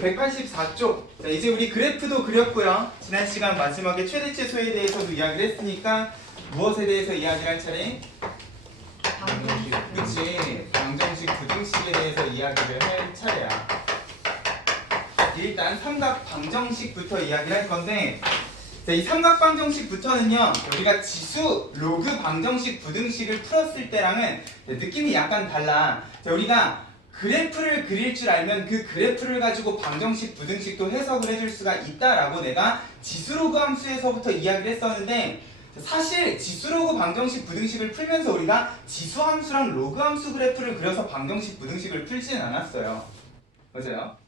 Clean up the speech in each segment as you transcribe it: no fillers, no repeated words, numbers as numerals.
184쪽. 자, 이제 우리 그래프도 그렸고요. 지난 시간 마지막에 최대치수에 대해서도 이야기를 했으니까 무엇에 대해서 이야기를 할 차례? 그치. 방정식, 부등식에 대해서 이야기를 할 차례야. 일단 삼각 방정식부터 이야기를 할 건데, 자, 이 삼각 방정식부터는요, 우리가 지수, 로그 방정식, 부등식을 풀었을 때랑은 느낌이 약간 달라. 자, 우리가 그래프를 그릴 줄 알면 그 그래프를 가지고 방정식, 부등식도 해석을 해줄 수가 있다라고 내가 지수로그 함수에서부터 이야기를 했었는데, 사실 지수로그 방정식, 부등식을 풀면서 우리가 지수 함수랑 로그 함수 그래프를 그려서 방정식, 부등식을 풀지는 않았어요. 맞아요?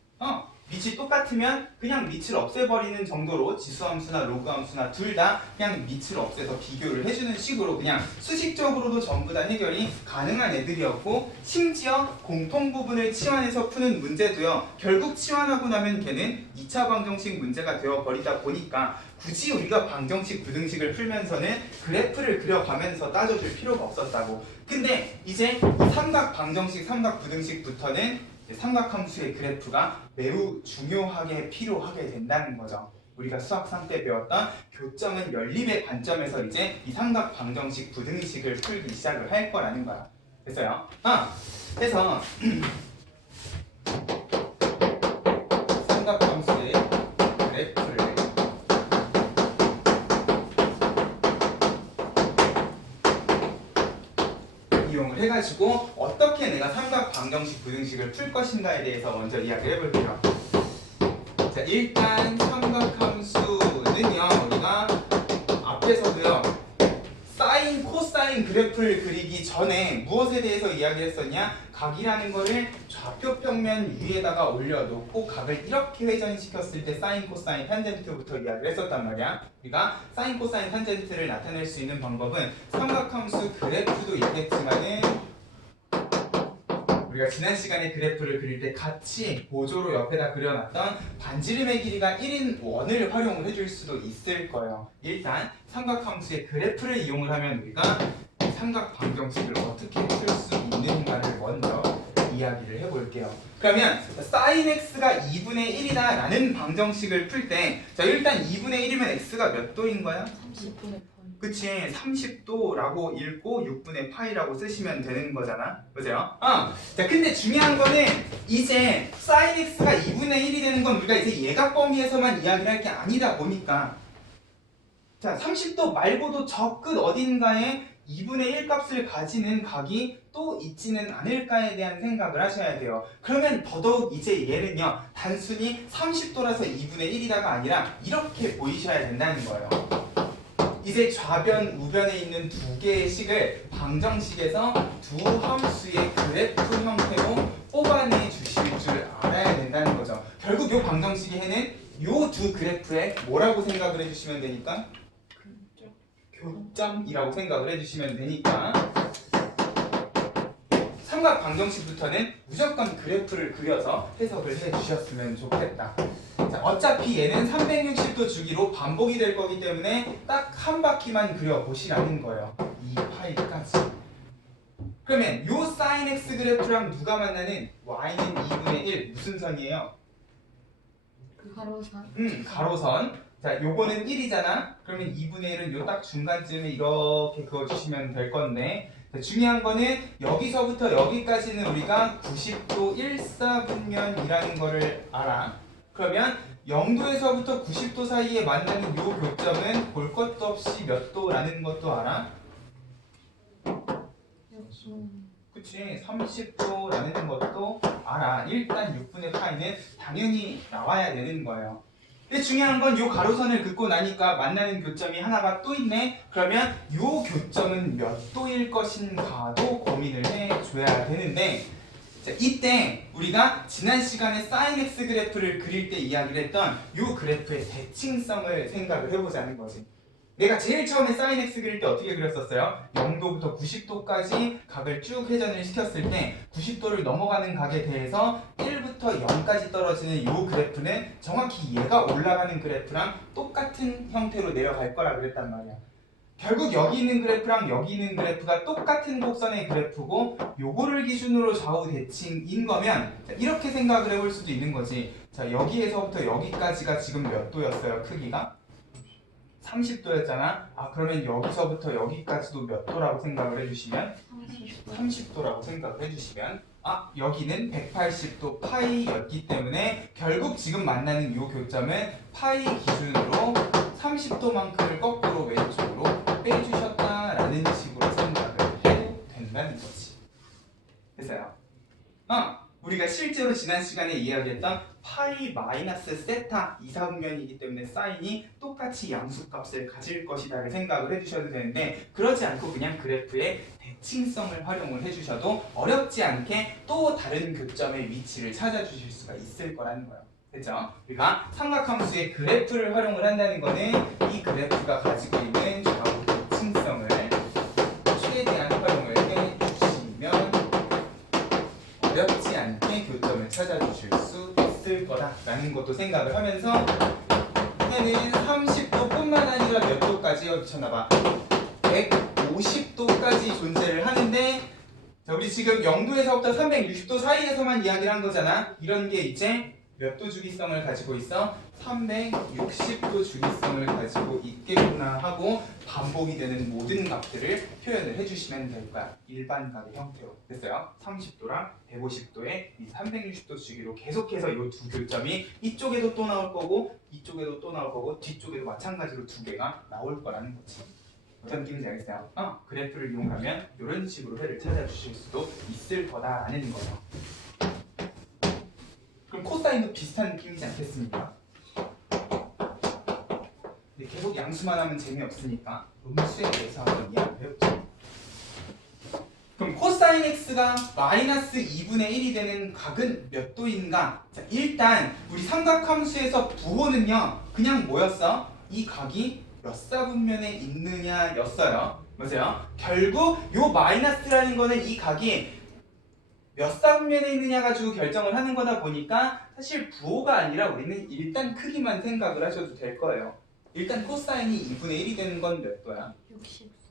밑이 똑같으면 그냥 밑을 없애버리는 정도로 지수함수나 로그함수나 둘 다 그냥 밑을 없애서 비교를 해주는 식으로 그냥 수식적으로도 전부 다 해결이 가능한 애들이었고, 심지어 공통부분을 치환해서 푸는 문제도요, 결국 치환하고 나면 걔는 2차 방정식 문제가 되어버리다 보니까 굳이 우리가 방정식, 부등식을 풀면서는 그래프를 그려가면서 따져줄 필요가 없었다고. 근데 이제 삼각 방정식, 삼각 부등식부터는 삼각함수의 그래프가 매우 중요하게 필요하게 된다는 거죠. 우리가 수학 3 때 배웠던 교점은 연립의 관점에서 이제 이 삼각 방정식, 부등식을 풀기 시작을 할 거라는 거야. 됐어요? 그래서 삼각함수의 그래프를 이용을 해가지고 어떻게 내가 삼각 방정식, 부등식을 풀 것인가에 대해서 먼저 이야기를 해볼게요. 자, 일단 삼각함수는요, 우리가 앞에서도요, 사인, 코사인 그래프를 그리기 전에 무엇에 대해서 이야기를 했었냐? 각이라는 거를 좌표 평면 위에다가 올려놓고 각을 이렇게 회전시켰을 때 사인, 코사인, 탄젠트부터 이야기를 했었단 말이야. 우리가 사인, 코사인, 탄젠트를 나타낼 수 있는 방법은 삼각함수 그래프도 있겠지만은, 우리가 지난 시간에 그래프를 그릴 때 같이 보조로 옆에다 그려놨던 반지름의 길이가 1인 원을 활용을 해줄 수도 있을 거예요. 일단 삼각함수의 그래프를 이용을 하면 우리가 삼각 방정식을 어떻게 풀 수 있는가를 먼저 이야기를 해볼게요. 그러면 sin x가 2분의 1이다 라는 방정식을 풀 때, 자, 일단 2분의 1이면 x가 몇 도인 거야? 30분의 파이. 그치, 30도라고 읽고 6분의 파이라고 쓰시면 되는 거잖아. 그죠? 자, 근데 중요한 거는 이제 sin x가 2분의 1이 되는 건 우리가 이제 예각 범위에서만 이야기를 할 게 아니다 보니까, 자, 30도 말고도 저 끝 어딘가에 2분의 1 값을 가지는 각이 또 있지는 않을까에 대한 생각을 하셔야 돼요. 그러면 더더욱 이제 얘는요, 단순히 30도라서 2분의 1이다가 아니라 이렇게 보이셔야 된다는 거예요. 이제 좌변, 우변에 있는 두 개의 식을 방정식에서 두 함수의 그래프 형태로 뽑아내 주실 줄 알아야 된다는 거죠. 결국 이 방정식의 해는 이 두 그래프에 뭐라고 생각을 해주시면 되니까? 교점이라고 생각을 해주시면 되니까, 삼각 방정식부터는 무조건 그래프를 그려서 해석을 해주셨으면 좋겠다. 자, 어차피 얘는 360도 주기로 반복이 될 거기 때문에 딱 한 바퀴만 그려보시라는 거예요. 이 파이까지. 그러면 요 sin x 그래프랑 누가 만나는 y는 2분의 1 무슨 선이에요? 가로선. 가로선. 자, 요거는 1이잖아. 그러면 2분의 1은 요 딱 중간쯤에 이렇게 그어주시면 될 건데, 자, 중요한 거는 여기서부터 여기까지는 우리가 90도 1사분면이라는 거를 알아. 그러면 0도에서부터 90도 사이에 만나는 요 교점은 볼 것도 없이 몇 도라는 것도 알아? 그치, 30도라는 것도 알아. 일단 6분의 파이는 당연히 나와야 되는 거예요. 근데 중요한 건 요 가로선을 긋고 나니까 만나는 교점이 하나가 또 있네. 그러면 요 교점은 몇 도일 것인가도 고민을 해줘야 되는데, 자, 이때 우리가 지난 시간에 sin x 그래프를 그릴 때 이야기를 했던 요 그래프의 대칭성을 생각을 해보자는 거지. 내가 제일 처음에 sin x 그릴 때 어떻게 그렸었어요? 0도부터 90도까지 각을 쭉 회전을 시켰을 때 90도를 넘어가는 각에 대해서 1부터 0까지 떨어지는 요 그래프는 정확히 얘가 올라가는 그래프랑 똑같은 형태로 내려갈 거라 그랬단 말이야. 결국 여기 있는 그래프랑 여기 있는 그래프가 똑같은 곡선의 그래프고 요거를 기준으로 좌우 대칭인 거면 자, 이렇게 생각을 해볼 수도 있는 거지. 자, 여기에서부터 여기까지가 지금 몇 도였어요? 크기가? 30도였잖아. 아, 그러면 여기서부터 여기까지도 몇 도라고 생각을 해주시면? 30도라고 생각을 해주시면 아, 여기는 180도 파이였기 때문에 결국 지금 만나는 이 교점은 파이 기준으로 30도만큼을 거꾸로 왼쪽으로 빼주셨다라는 식으로 생각을 해도 된다는 거지. 됐어요? 우리가 실제로 지난 시간에 이야기했던 파이 마이너스 세타 이사분면이기 때문에 사인이 똑같이 양수값을 가질 것이다를 생각을 해주셔도 되는데 그러지 않고 그냥 그래프의 대칭성을 활용을 해주셔도 어렵지 않게 또 다른 교점의 위치를 찾아주실 수가 있을 거라는 거예요. 그렇죠? 우리가 삼각함수의 그래프를 활용을 한다는 거는 이 그래프가 가지고 있는 좌우 대칭성을 최대한 활용을 해주시면 어렵지 않게 교점을 찾아주실 수 있을 거다라는 것도 생각을 하면서 해는 30도뿐만 아니라 몇 도까지요? 미쳤나봐. 150도까지 존재를 하는데 자, 우리 지금 0도에서부터 360도 사이에서만 이야기를 한 거잖아. 이런 게 이제 몇 도 주기성을 가지고 있어? 360도 주기성을 가지고 있겠구나 하고 반복이 되는 모든 값들을 표현을 해주시면 될 거야. 일반값의 형태로. 됐어요? 30도랑 150도의 이 360도 주기로 계속해서 이 두 교점이 이쪽에도 또 나올 거고 이쪽에도 또 나올 거고 뒤쪽에도 마찬가지로 두 개가 나올 거라는 거지. 어떤 느낌인지 알겠어요? 그래프를 이용하면 이런 식으로 회를 찾아주실 수도 있을 거다라는 거죠. 그럼 코사인도 비슷한 느낌이지 않겠습니까? 근데 계속 양수만 하면 재미없으니까 음수에 대해서 한번 이야기를 해보죠. 그럼 코사인 x가 마이너스 2분의 1이 되는 각은 몇 도인가? 자, 일단 우리 삼각함수에서 부호는요 그냥 뭐였어? 이 각이 몇 사분면에 있느냐 였어요. 맞아요? 결국 요 마이너스라는 거는 이 각이 몇 사분면에 있느냐 가지고 결정을 하는 거다 보니까 사실 부호가 아니라 우리는 일단 크기만 생각을 하셔도 될 거예요. 일단 코사인이 2분의 1이 되는 건 몇 도야?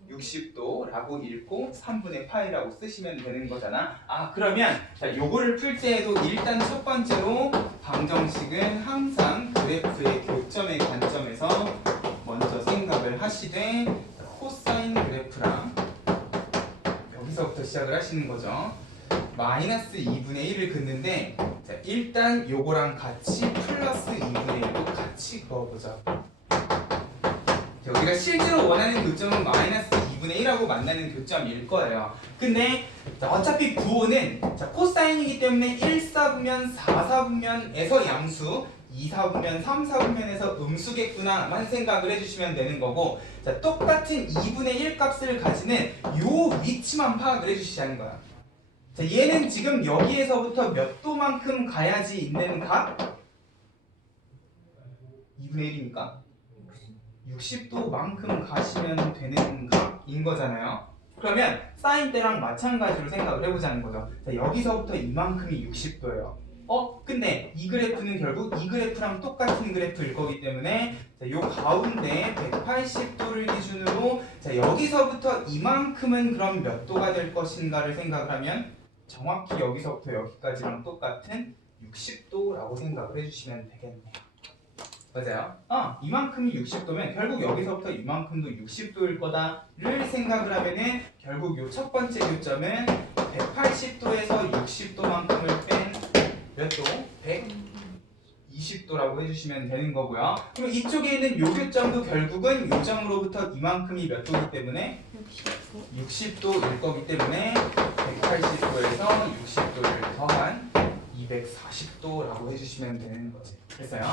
60도라고 읽고 3분의 파이라고 쓰시면 되는 거잖아. 그러면 자, 요거를 풀 때에도 일단 첫 번째로 방정식은 항상 그래프의 교점의 관점에서 먼저 생각을 하시되 코사인 그래프랑 여기서부터 시작을 하시는 거죠. 마이너스 2분의 1을 긋는데 자, 일단 요거랑 같이 플러스 2분의 1도 같이 그어보자. 우리가 실제로 원하는 교점은 마이너스 2분의 1하고 만나는 교점일 거예요. 근데 자, 어차피 부호는 자, 코사인이기 때문에 1사분면, 4사분면에서 양수 2사분면, 3사분면에서 음수겠구나만 생각을 해주시면 되는 거고 자, 똑같은 2분의 1 값을 가지는 요 위치만 파악을 해주시자는 거야. 자, 얘는 지금 여기에서부터 몇 도만큼 가야지 있는 각? 2분의 1이니까 60도만큼 가시면 되는 각인 거잖아요. 그러면 사인 때랑 마찬가지로 생각을 해보자는 거죠. 자, 여기서부터 이만큼이 60도예요. 근데 이 그래프는 결국 이 그래프랑 똑같은 그래프일 거기 때문에 자, 요 가운데 180도를 기준으로 자, 여기서부터 이만큼은 그럼 몇 도가 될 것인가를 생각을 하면 정확히 여기서부터 여기까지랑 똑같은 60도라고 생각을 해주시면 되겠네요. 맞아요? 이만큼이 60도면 결국 여기서부터 이만큼도 60도일 거다를 생각을 하면은 결국 요 첫 번째 교점은 180도에서 60도만큼을 뺀 몇 도? 120도라고 해주시면 되는 거고요. 그럼 이쪽에 있는 요 교점도 결국은 요 점으로부터 이만큼이 몇 도이기 때문에 60도일 거기 때문에 180도에서 60도를 더한 240도라고 해주시면 되는 거지. 됐어요?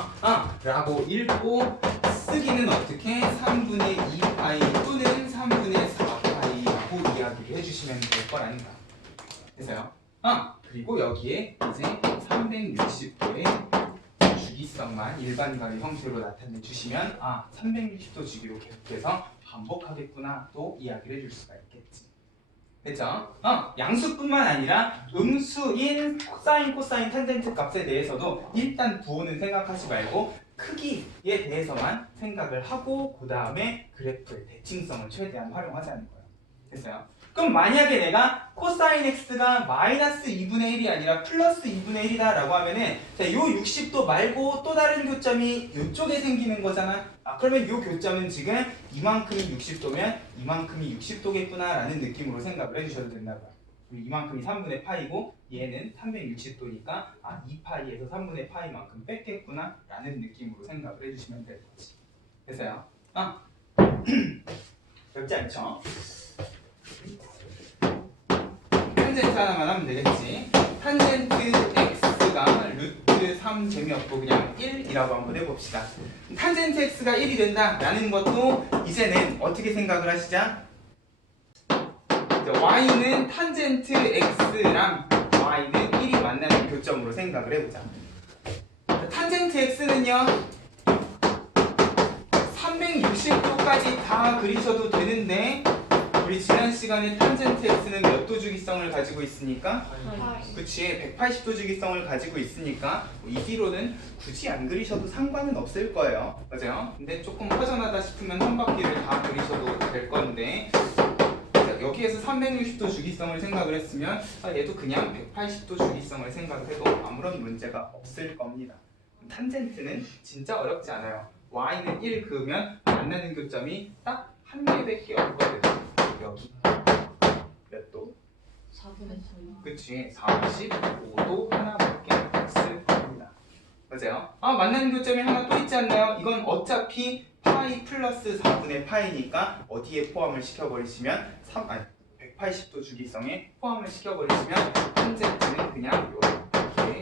라고 읽고 쓰기는 어떻게? 3분의 2파이 또는 3분의 4파이라고 이야기를 해주시면 될 거라는 거야. 됐어요? 그리고 여기에 이제 360도의 주기성만 일반각의 형태로 나타내 주시면 360도 주기로 계속해서 반복하겠구나 또 이야기를 해줄 수가 있겠지. 됐죠? 양수뿐만 아니라 음수인 사인, 코사인, 탄젠트 값에 대해서도 일단 부호는 생각하지 말고 크기에 대해서만 생각을 하고 그 다음에 그래프의 대칭성을 최대한 활용하자는 거예요. 됐어요? 그럼 만약에 내가 코사인 x가 마이너스 2분의 1이 아니라 플러스 2분의 1이다 라고 하면은 자, 요 60도 말고 또 다른 교점이 이쪽에 생기는 거잖아. 그러면 요 교점은 지금 이만큼이 60도면 이만큼이 60도겠구나 라는 느낌으로 생각을 해주셔도 된다고요. 이만큼이 3분의 파이고 얘는 360도니까 2파이에서 3분의 파이만큼 뺐겠구나 라는 느낌으로 생각을 해주시면 될 거지. 됐어요? 어렵지 않죠? 탄젠트 하나만 하면 되겠지. 탄젠트 x가 루트 3 재미없고 그냥 1이라고 한번 해봅시다. 탄젠트 x가 1이 된다라는 것도 이제는 어떻게 생각을 하시자? y는 탄젠트 x랑 y는 1이 만나는 교점으로 생각을 해보자. 탄젠트 x는요 360도까지 다 그리셔도 되는데 우리 지난 시간에 탄젠트 x는 몇 도 주기성을 가지고 있으니까? 그치, 180도 주기성을 가지고 있으니까 이 뒤로는 굳이 안 그리셔도 상관은 없을 거예요. 맞아요? 근데 조금 허전하다 싶으면 한 바퀴를 다 그리셔도 될 건데 여기에서 360도 주기성을 생각을 했으면 얘도 그냥 180도 주기성을 생각을 해도 아무런 문제가 없을 겁니다. 탄젠트는 진짜 어렵지 않아요. y는 1 그으면 만나는 교점이 딱 한 개밖에 없거든. 여기 몇 도? 4분의 3. 그치, 45도 하나밖에 없을 겁니다. 맞아요? 만나는 교점이 하나 또 있지 않나요? 이건 어차피 파이 플러스 4분의 파이니까 어디에 포함을 시켜버리시면 180도 주기성에 포함을 시켜버리시면 탄젠트는 그냥 이렇게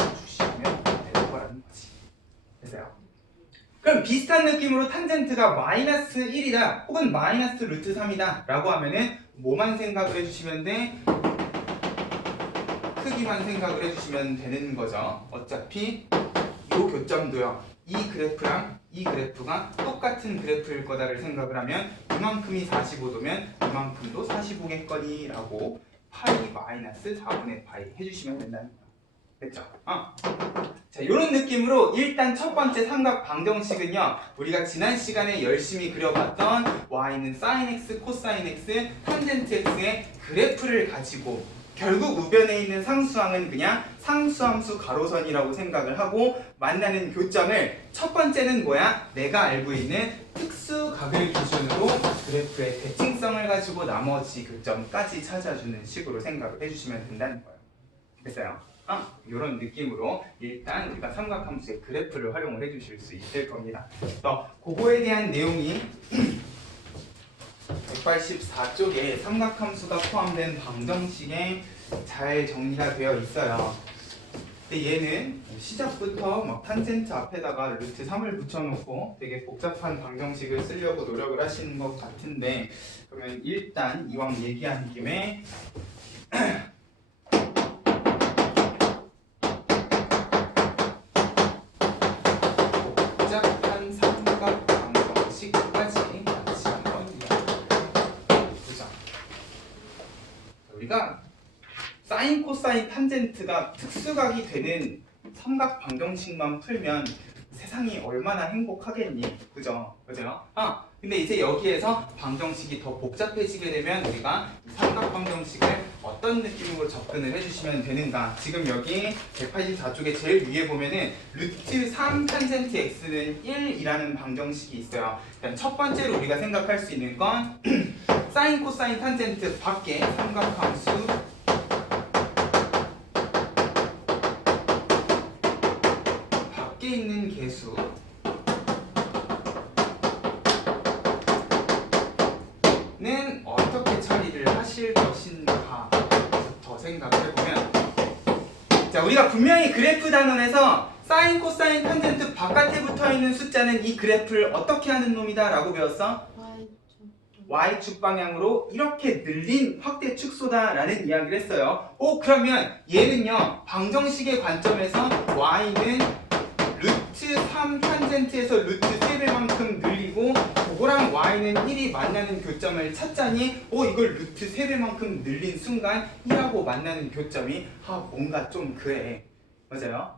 해주시면 되는 거라는 거지. 됐어요? 그럼 비슷한 느낌으로 탄젠트가 마이너스 1이다 혹은 마이너스 루트 3이다 라고 하면은 뭐만 생각을 해주시면 돼? 크기만 생각을 해주시면 되는 거죠. 어차피 이 교점도요 이 그래프랑 이 그래프가 똑같은 그래프일 거다를 생각을 하면 이만큼이 45도면 이만큼도 45겠거니 라고 파이 마이너스 4분의 파이 해주시면 된다는 거예요. 됐죠? 자, 이런 느낌으로 일단 첫 번째 삼각 방정식은요 우리가 지난 시간에 열심히 그려봤던 y는 sin x, cosine x, 탄젠트 x의 그래프를 가지고 결국 우변에 있는 상수항은 그냥 상수함수 가로선이라고 생각을 하고 만나는 교점을 첫 번째는 뭐야? 내가 알고 있는 특수각을 기준으로 그래프의 대칭성을 가지고 나머지 교점까지 찾아주는 식으로 생각을 해주시면 된다는 거예요. 됐어요? 이런 느낌으로 일단 우리가 삼각함수의 그래프를 활용을 해주실 수 있을 겁니다. 그거에 대한 내용이 184쪽에 삼각함수가 포함된 방정식에 잘 정리가 되어 있어요. 근데 얘는 시작부터 막 탄젠트 앞에다가 루트 3을 붙여놓고 되게 복잡한 방정식을 쓰려고 노력을 하시는 것 같은데 그러면 일단 이왕 얘기한 김에 복잡한 삼각 방정식까지 같이 한번 보자. 우리가 사인, 코사인, 탄젠트가 특수각이 되는 삼각 방정식만 풀면 세상이 얼마나 행복하겠니? 그죠? 그죠? 근데 이제 여기에서 방정식이 더 복잡해지게 되면 우리가 이 삼각 방정식을 어떤 느낌으로 접근을 해주시면 되는가? 지금 여기 184쪽에 제일 위에 보면은 루트 3 탄젠트 x는 1이라는 방정식이 있어요. 일단 첫 번째로 우리가 생각할 수 있는 건 사인, 코사인, 탄젠트 밖에 삼각함수 밖에 있는 개수는 어떻게 처리를 하실 것인가부터 생각을 해보면 자, 우리가 분명히 그래프 단원에서 사인, 코사인, 탄젠트 바깥에 붙어있는 숫자는 이 그래프를 어떻게 하는 놈이다 라고 배웠어? Y축 방향으로 이렇게 늘린 확대 축소다라는 이야기를 했어요. 그러면 얘는요 방정식의 관점에서 Y는 루트 3 탄젠트에서 루트 3배만큼 늘리고 그거랑 y는 1이 만나는 교점을 찾자니 이걸 루트 3배만큼 늘린 순간 1하고 만나는 교점이 뭔가 좀 그래. 맞아요?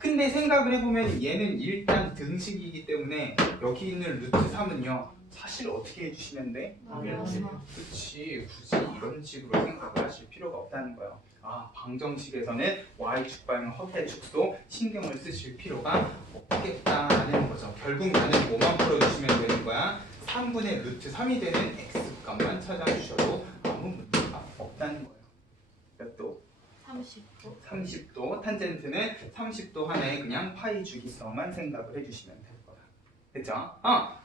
근데 생각을 해보면 얘는 일단 등식이기 때문에 여기 있는 루트 3은요 사실 어떻게 해주시면 돼? 그치, 굳이 이런 식으로 생각을 하실 필요가 없다는 거예요. 방정식에서는 y축방향 확대 축소 신경을 쓰실 필요가 없겠다는 거죠. 결국 나는 뭐만 풀어주시면 되는 거야? 3분의 루트 3이 되는 x값만 찾아주셔도 아무 문제가 없다는 거예요. 몇 도? 30도. 30도. 탄젠트는 30도 하나의 그냥 파이 주기성만 생각을 해주시면 될 거야. 됐죠?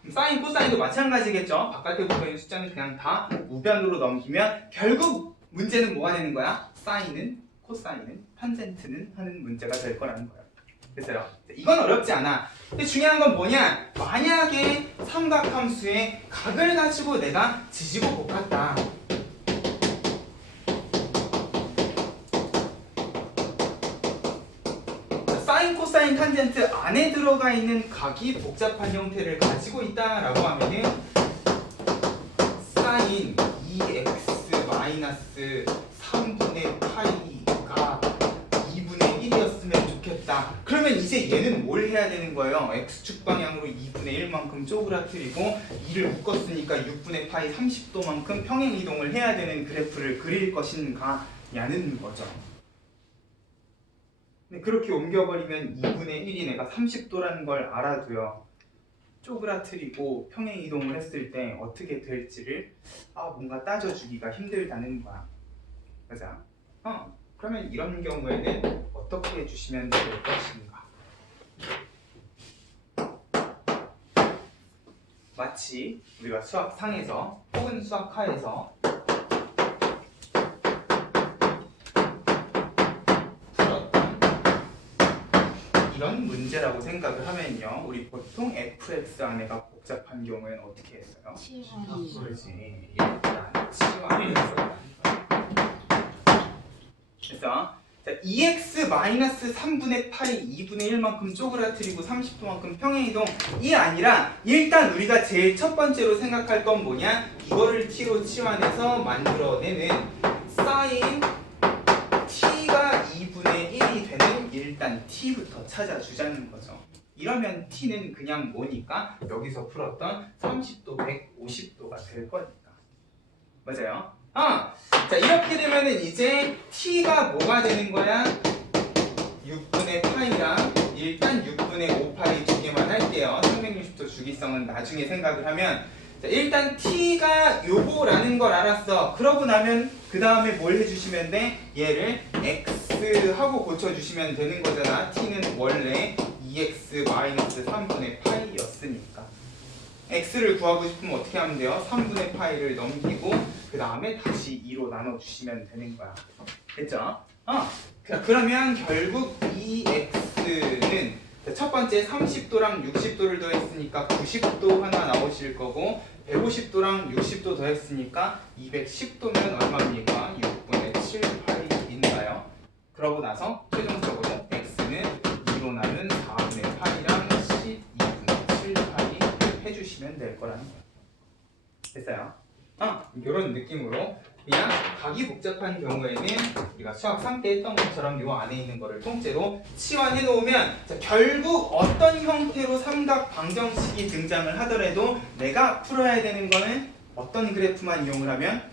사인, 코사인도 마찬가지겠죠? 바깥에 보이는 숫자는 그냥 다 우변으로 넘기면 결국 문제는 뭐가 되는 거야? 사인은, 코사인은, 탄젠트는 하는 문제가 될 거라는 거야. 됐어요? 이건 어렵지 않아. 근데 중요한 건 뭐냐? 만약에 삼각함수의 각을 가지고 내가 지지고 볶았다. 사인, 코사인, 탄젠트 안에 들어가 있는 각이 복잡한 형태를 가지고 있다라고 하면은 사인 2x 마이너스 3분의 파이가 2분의 1이었으면 좋겠다. 그러면 이제 얘는 뭘 해야 되는 거예요? x축 방향으로 2분의 1만큼 쪼그라뜨리고 2를 묶었으니까 6분의 파이 30도만큼 평행 이동을 해야 되는 그래프를 그릴 것인가 야는 거죠. 그렇게 옮겨버리면 2분의 1이 내가 30도라는 걸 알아도요. 쪼그라뜨리고 평행 이동을 했을 때 어떻게 될지를 뭔가 따져주기가 힘들다는 거야. 맞아? 그러면 이런 경우에는 어떻게 해주시면 될 것인가? 마치 우리가 수학 상에서 혹은 수학 하에서 이런 문제라고 생각을 하면요, 우리 보통 fx 안에가 복잡한 경우에는 어떻게 했어요? 그렇지, 일단 치환해서. 그래서 2x 마이너스 3분의 파이 2분의 1만큼 쪼그라뜨리고 30도만큼 평행이동 이 아니라 일단 우리가 제일 첫 번째로 생각할 건 뭐냐? 이거를 t로 치환해서 만들어내는 사인 t가 2분의 1이 되는 일단 t부터 찾아주자는 거죠. 이러면 t는 그냥 뭐니까 여기서 풀었던 30도, 150도가 될 거니까. 맞아요? 자, 이렇게 되면은 이제 t가 뭐가 되는 거야? 6분의 파이랑 일단 6분의 5파이 두 개만 할게요. 360도 주기성은 나중에 생각을 하면 자, 일단 t가 요거라는 걸 알았어. 그러고 나면 그 다음에 뭘 해주시면 돼? 얘를 x하고 고쳐주시면 되는 거잖아. t는 원래 2x 마이너스 3분의 파이였으니까. x를 구하고 싶으면 어떻게 하면 돼요? 3분의 파이를 넘기고 그 다음에 다시 2로 나눠주시면 되는 거야. 됐죠? 그러면 결국 2x는 첫 번째 30도랑 60도를 더했으니까 90도 하나 나오실 거고 150도랑 60도 더했으니까 210도면 얼마입니까? 6분의 7파이인가요? 그러고 나서 최종적으로 x는 2로 나눈 4분의 파이랑 12분의 7파이 해주시면 될 거라는 거예요. 됐어요? 이런 느낌으로 그냥 각이 복잡한 경우에는 우리가 수학 3때 했던 것처럼 요 안에 있는 거를 통째로 치환해 놓으면 자, 결국 어떤 형태로 삼각 방정식이 등장을 하더라도 내가 풀어야 되는 거는 어떤 그래프만 이용을 하면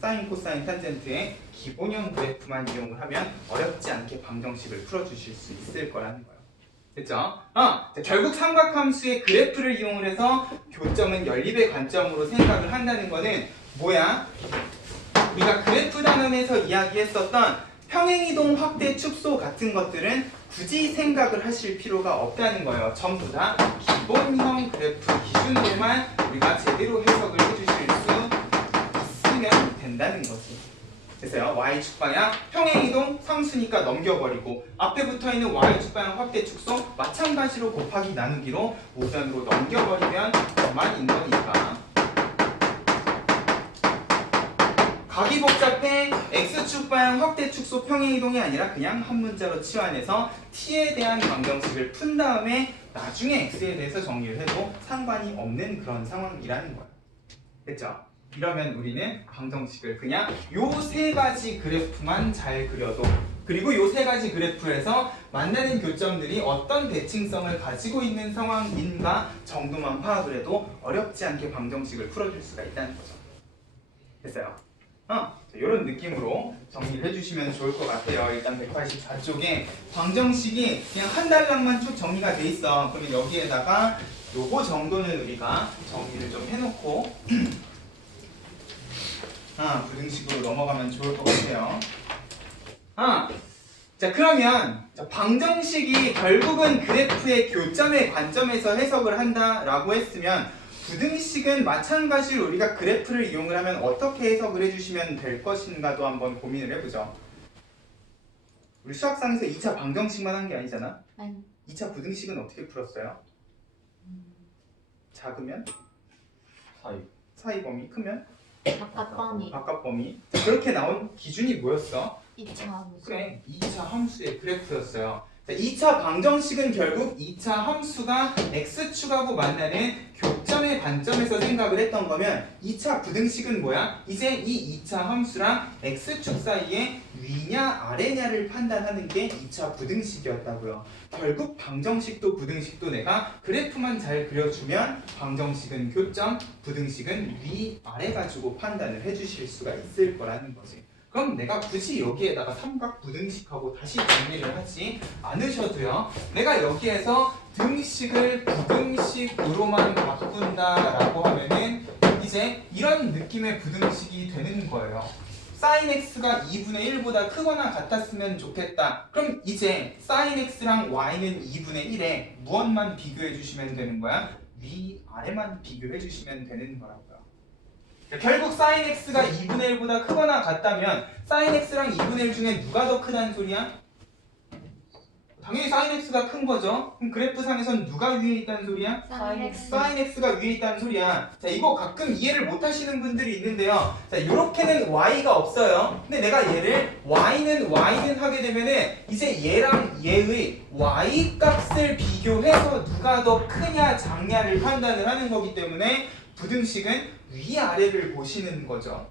사인, 코사인, 탄젠트의 기본형 그래프만 이용을 하면 어렵지 않게 방정식을 풀어주실 수 있을 거라는 거예요. 됐죠? 자, 결국 삼각함수의 그래프를 이용을 해서 교점은 연립의 관점으로 생각을 한다는 거는 뭐야? 우리가 그래프 단원에서 이야기했었던 평행이동 확대 축소 같은 것들은 굳이 생각을 하실 필요가 없다는 거예요. 전부 다 기본형 그래프 기준으로만 우리가 제대로 해석을 해주실 수 있으면 된다는 거지. 됐어요? Y축 방향 평행이동 상수니까 넘겨버리고 앞에 붙어있는 Y축 방향 확대 축소 마찬가지로 곱하기 나누기로 우변으로 넘겨버리면 그만 있는 거니까 각이 복잡해 x축 방향 확대 축소 평행 이동이 아니라 그냥 한 문자로 치환해서 t에 대한 방정식을 푼 다음에 나중에 x에 대해서 정리를 해도 상관이 없는 그런 상황이라는 거예요. 됐죠? 이러면 우리는 방정식을 그냥 요 세 가지 그래프만 잘 그려도, 그리고 요 세 가지 그래프에서 만나는 교점들이 어떤 대칭성을 가지고 있는 상황인가 정도만 파악을 해도 어렵지 않게 방정식을 풀어줄 수가 있다는 거죠. 됐어요? 이런 느낌으로 정리를 해주시면 좋을 것 같아요. 일단 184쪽에 방정식이 그냥 한 달락만 쭉 정리가 돼 있어. 그러면 여기에다가 요거 정도는 우리가 정리를 좀 해놓고 부등식으로 넘어가면 좋을 것 같아요. 자, 그러면 방정식이 결국은 그래프의 교점의 관점에서 해석을 한다라고 했으면 부등식은 마찬가지로 우리가 그래프를 이용을 하면 어떻게 해석을 해주시면 될 것인가도 한번 고민을 해보죠. 우리 수학상에서 2차 방정식만 한 게 아니잖아. 2차 부등식은 어떻게 풀었어요? 작으면? 사이 범위 크면? 바깥 범위 바깥 범위. 자, 그렇게 나온 기준이 뭐였어? 2차 함수. 그래, 2차 함수의 그래프였어요. 자, 2차 방정식은 결국 2차 함수가 x축하고 만나는 교점의 관점에서 생각을 했던 거면 2차 부등식은 뭐야? 이제 이 2차 함수랑 x축 사이에 위냐 아래냐를 판단하는 게 2차 부등식이었다고요. 결국 방정식도 부등식도 내가 그래프만 잘 그려주면 방정식은 교점, 부등식은 위 아래 가지고 판단을 해주실 수가 있을 거라는 거지. 그럼 내가 굳이 여기에다가 삼각 부등식하고 다시 정리를 하지 않으셔도요. 내가 여기에서 등식을 부등식으로만 바꾼다라고 하면은 이제 이런 느낌의 부등식이 되는 거예요. sin x가 2분의 1보다 크거나 같았으면 좋겠다. 그럼 이제 sin x랑 y는 2분의 1에 무엇만 비교해 주시면 되는 거야? 위 아래만 비교해 주시면 되는 거라고요. 결국 sin x가 2분의 1보다 크거나 같다면 sin x랑 2분의 1 중에 누가 더 크다는 소리야? 당연히 sin x가 큰 거죠. 그럼 그래프상에선 누가 위에 있다는 소리야? sin x. sin x가 위에 있다는 소리야. 자, 이거 가끔 이해를 못 하시는 분들이 있는데요. 자, 요렇게는 y가 없어요. 근데 내가 얘를 y는 하게 되면은 이제 얘랑 얘의 y 값을 비교해서 누가 더 크냐 작냐를 판단을 하는 거기 때문에 부등식은 위아래를 보시는 거죠.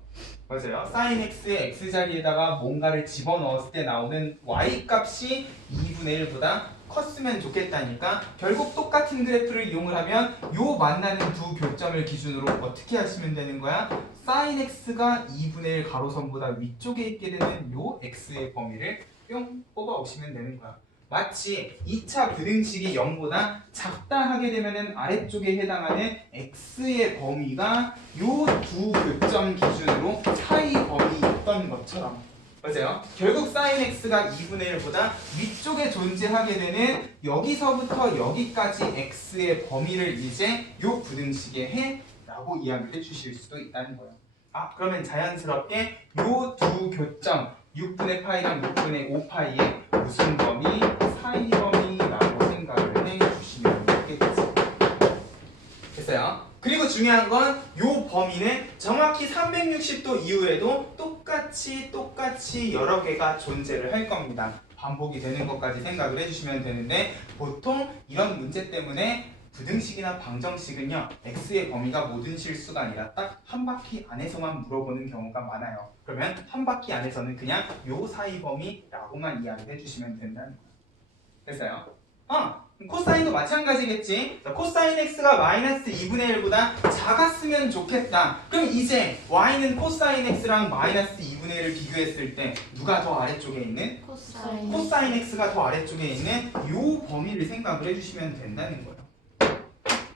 맞아요. sin x의 x자리에다가 뭔가를 집어넣었을 때 나오는 y 값이 2분의 1보다 컸으면 좋겠다니까 결국 똑같은 그래프를 이용을 하면 요 만나는 두 교점을 기준으로 어떻게 하시면 되는 거야? sin x가 2분의 1 가로선보다 위쪽에 있게 되는 요 x의 범위를 뿅 뽑아 오시면 되는 거야. 마치 2차 부등식이 0보다 작다 하게 되면은 아래쪽에 해당하는 x의 범위가 요 두 교점 기준으로 사이 범위였던 것처럼. 맞아요? 결국 sin x가 2분의 1보다 위쪽에 존재하게 되는 여기서부터 여기까지 x의 범위를 이제 요 부등식에 해 라고 이야기를 해주실 수도 있다는 거예요. 그러면 자연스럽게 요 두 교점 6분의 파이랑 6분의 5파이의 무슨 범위? 사이 범위라고 생각을 해주시면 되겠죠. 됐어요? 그리고 중요한 건 요 범위는 정확히 360도 이후에도 똑같이 여러 개가 존재를 할 겁니다. 반복이 되는 것까지 생각을 해주시면 되는데 보통 이런 문제 때문에 부등식이나 방정식은요 x의 범위가 모든 실수가 아니라 딱 한 바퀴 안에서만 물어보는 경우가 많아요. 그러면 한 바퀴 안에서는 그냥 요 사이 범위라고만 이야기를 해주시면 된다는 거예요. 됐어요? 코사인도 마찬가지겠지. 자, 코사인 x가 마이너스 2분의 1보다 작았으면 좋겠다. 그럼 이제 y는 코사인 x랑 마이너스 2분의 1을 비교했을 때 누가 더 아래쪽에 있는? 코사인. 코사인 x가 더 아래쪽에 있는 요 범위를 생각을 해주시면 된다는 거예요.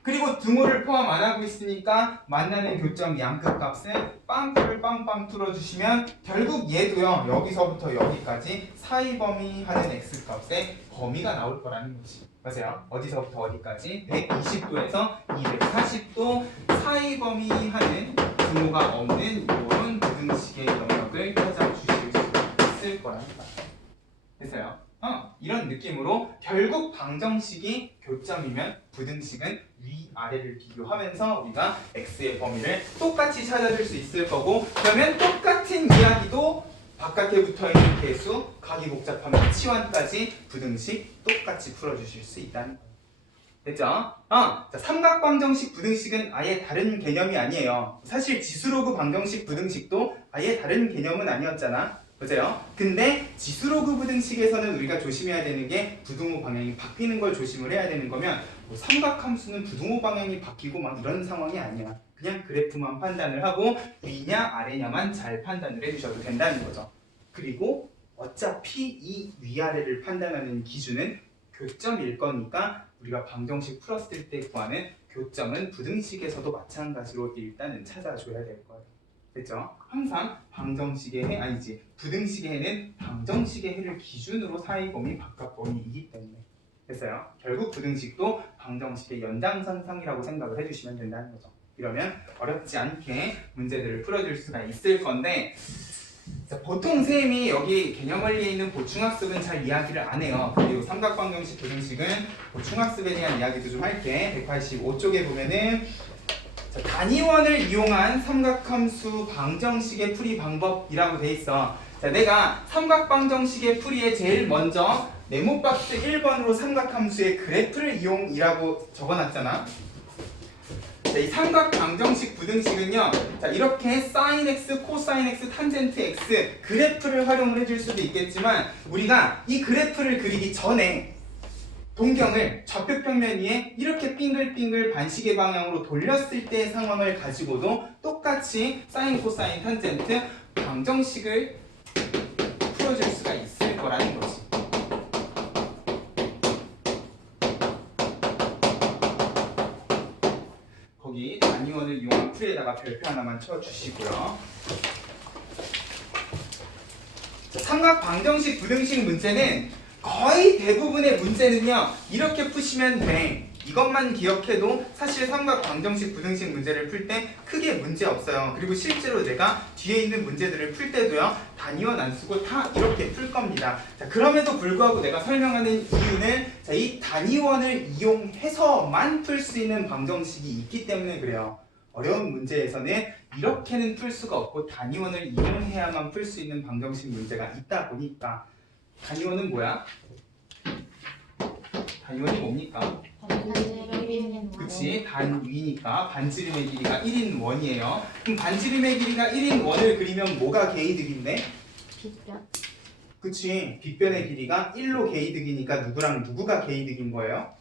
그리고 등호를 포함 안 하고 있으니까 만나는 교점 양끝 값은 빵표를 빵빵 뚫어주시면 결국 얘도요 여기서부터 여기까지 사이 범위 하는 x 값의 범위가 나올 거라는 거지. 맞아요? 어디서부터 어디까지? 120도에서 240도 사이 범위 하는 등호가 없는 이런 부등식의 영역을 찾아주실 수 있을 거랍니다. 됐어요? 이런 느낌으로 결국 방정식이 교점이면 부등식은 위아래를 비교하면서 우리가 x의 범위를 똑같이 찾아줄 수 있을 거고, 그러면 똑같은 이야기도 바깥에 붙어있는 개수, 각이 복잡하면 치환까지 부등식 똑같이 풀어주실 수 있다는 거예요. 됐죠? 자, 삼각방정식 부등식은 아예 다른 개념이 아니에요. 사실 지수로그 방정식 부등식도 아예 다른 개념은 아니었잖아. 그죠? 근데 지수로그 부등식에서는 우리가 조심해야 되는 게 부등호 방향이 바뀌는 걸 조심을 해야 되는 거면, 뭐 삼각함수는 부등호 방향이 바뀌고 막 이런 상황이 아니야. 그냥 그래프만 판단을 하고 위냐 아래냐만 잘 판단을 해주셔도 된다는 거죠. 그리고 어차피 이 위아래를 판단하는 기준은 교점일 거니까 우리가 방정식 풀었을 때 구하는 교점은 부등식에서도 마찬가지로 일단은 찾아줘야 될 거예요. 됐죠? 항상 방정식의 해 아니지 부등식의 해는 방정식의 해를 기준으로 사이범위 바깥범위이기 때문에. 됐어요? 결국 부등식도 방정식의 연장선상이라고 생각을 해주시면 된다는 거죠. 이러면 어렵지 않게 문제들을 풀어줄 수가 있을 건데, 자, 보통 쌤이 여기 개념원리에 있는 보충학습은 잘 이야기를 안 해요. 그리고 삼각방정식 부등식은 보충학습에 대한 이야기도 좀 할게. 185쪽에 보면은 자, 단위원을 이용한 삼각함수 방정식의 풀이 방법이라고 돼 있어. 자, 내가 삼각방정식의 풀이에 제일 먼저 네모박스 1번으로 삼각함수의 그래프를 이용이라고 적어놨잖아. 자, 이 삼각방정식 부등식은요, 자, 이렇게 sin x, 코사인 x, 탄젠트 x 그래프를 활용을 해줄 수도 있겠지만, 우리가 이 그래프를 그리기 전에 동경을 좌표평면 위에 이렇게 빙글빙글 반시계 방향으로 돌렸을 때의 상황을 가지고도 똑같이 사인, 코사인, 탄젠트 방정식을 풀어줄 수가 있을 거라는 거지. 거기 단위원을 이용한 풀이에다가 별표 하나만 쳐주시고요. 삼각 방정식 부등식 문제는 거의 대부분의 문제는요, 이렇게 푸시면 돼. 이것만 기억해도 사실 삼각 방정식 부등식 문제를 풀 때 크게 문제 없어요. 그리고 실제로 내가 뒤에 있는 문제들을 풀 때도요, 단위원 안 쓰고 다 이렇게 풀 겁니다. 자, 그럼에도 불구하고 내가 설명하는 이유는, 자, 이 단위원을 이용해서만 풀 수 있는 방정식이 있기 때문에 그래요. 어려운 문제에서는 이렇게는 풀 수가 없고 단위원을 이용해야만 풀 수 있는 방정식 문제가 있다 보니까. 단위원은 뭐야? 단위원이 뭡니까? 그치, 단위니까 반지름의 길이가 1인 원이에요. 그럼 반지름의 길이가 1인 원을 그리면 뭐가 개이득인데? 빗변. 그치, 빗변의 길이가 1로 개이득이니까 누구랑 누구가 개이득인 거예요?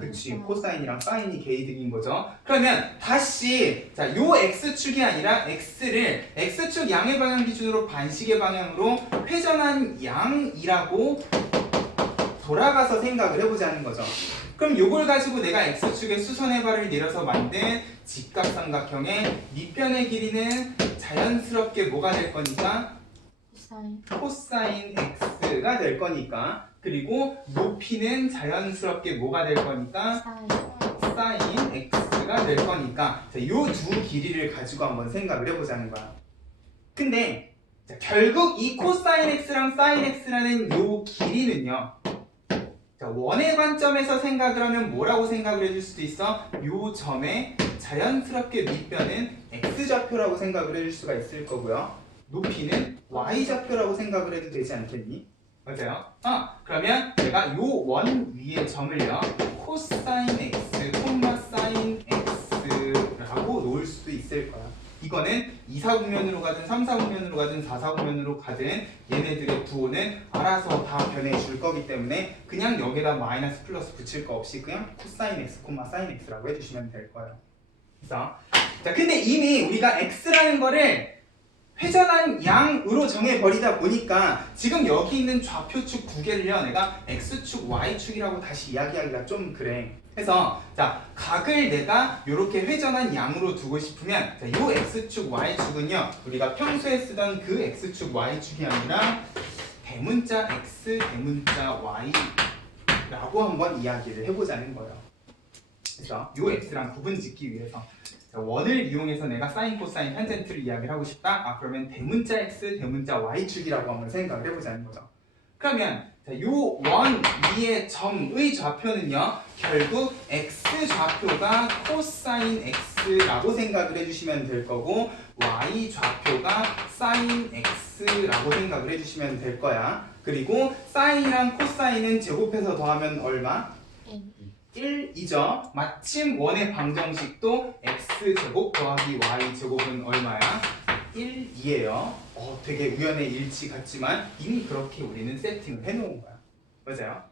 그치, 코사인이랑 사인이 개이득인 거죠. 그러면 다시, 자, 요 x축이 아니라 x축 양의 방향 기준으로 반시계 방향으로 회전한 양이라고 돌아가서 생각을 해보자는 거죠. 그럼 요걸 가지고 내가 x축의 수선의 발을 내려서 만든 직각삼각형의 밑변의 길이는 자연스럽게 뭐가 될 거니까? 코사인 x가 될 거니까. 그리고 높이는 자연스럽게 뭐가 될 거니까? 사인 x가 될 거니까. 자, 요 두 길이를 가지고 한번 생각을 해보자는 거야. 근데 자, 결국 이 코사인 x랑 사인 x라는 요 길이는요, 자, 원의 관점에서 생각을 하면 뭐라고 생각을 해줄 수도 있어? 요 점에 자연스럽게 밑변은 x좌표라고 생각을 해줄 수가 있을 거고요. 높이는 y좌표라고 생각을 해도 되지 않겠니? 맞아요? 그러면 내가 요 원 위에 점을요, 코사인 x, 사인 x라고 놓을 수도 있을 거야. 이거는 2사분면으로 가든 3사분면으로 가든 4사분면으로 가든 얘네들의 부호는 알아서 다 변해줄 거기 때문에 그냥 여기다 마이너스 플러스 붙일 거 없이 그냥 코사인 x, 사인 x라고 해주시면 될 거예요. 그래서 자, 근데 이미 우리가 x라는 거를 회전한 양으로 정해버리다 보니까 지금 여기 있는 좌표축 두 개를요, 내가 x축, y축이라고 다시 이야기하기가 좀 그래. 그래서 자, 각을 내가 이렇게 회전한 양으로 두고 싶으면, 자, 요 x축, y축은요, 우리가 평소에 쓰던 그 x축, y축이 아니라 대문자 x, 대문자 y라고 한번 이야기를 해보자는 거예요. 그래서 요 x랑 구분 짓기 위해서 자, 원을 이용해서 내가 사인, 코사인, 탄젠트를 이야기를 하고 싶다? 그러면 대문자 x, 대문자 y축이라고 한번 생각을 해보자는 거죠. 그러면 자, 요 원 위의 점의 좌표는요 결국 x 좌표가 코사인 x라고 생각을 해주시면 될 거고 y 좌표가 사인 x라고 생각을 해주시면 될 거야. 그리고 사인이랑 코사인은 제곱해서 더하면 얼마? 1이죠. 마침 원의 방정식도 x제곱 더하기 y제곱은 얼마야? 1이에요. 되게 우연의 일치 같지만 이미 그렇게 우리는 세팅을 해놓은 거야. 맞아요?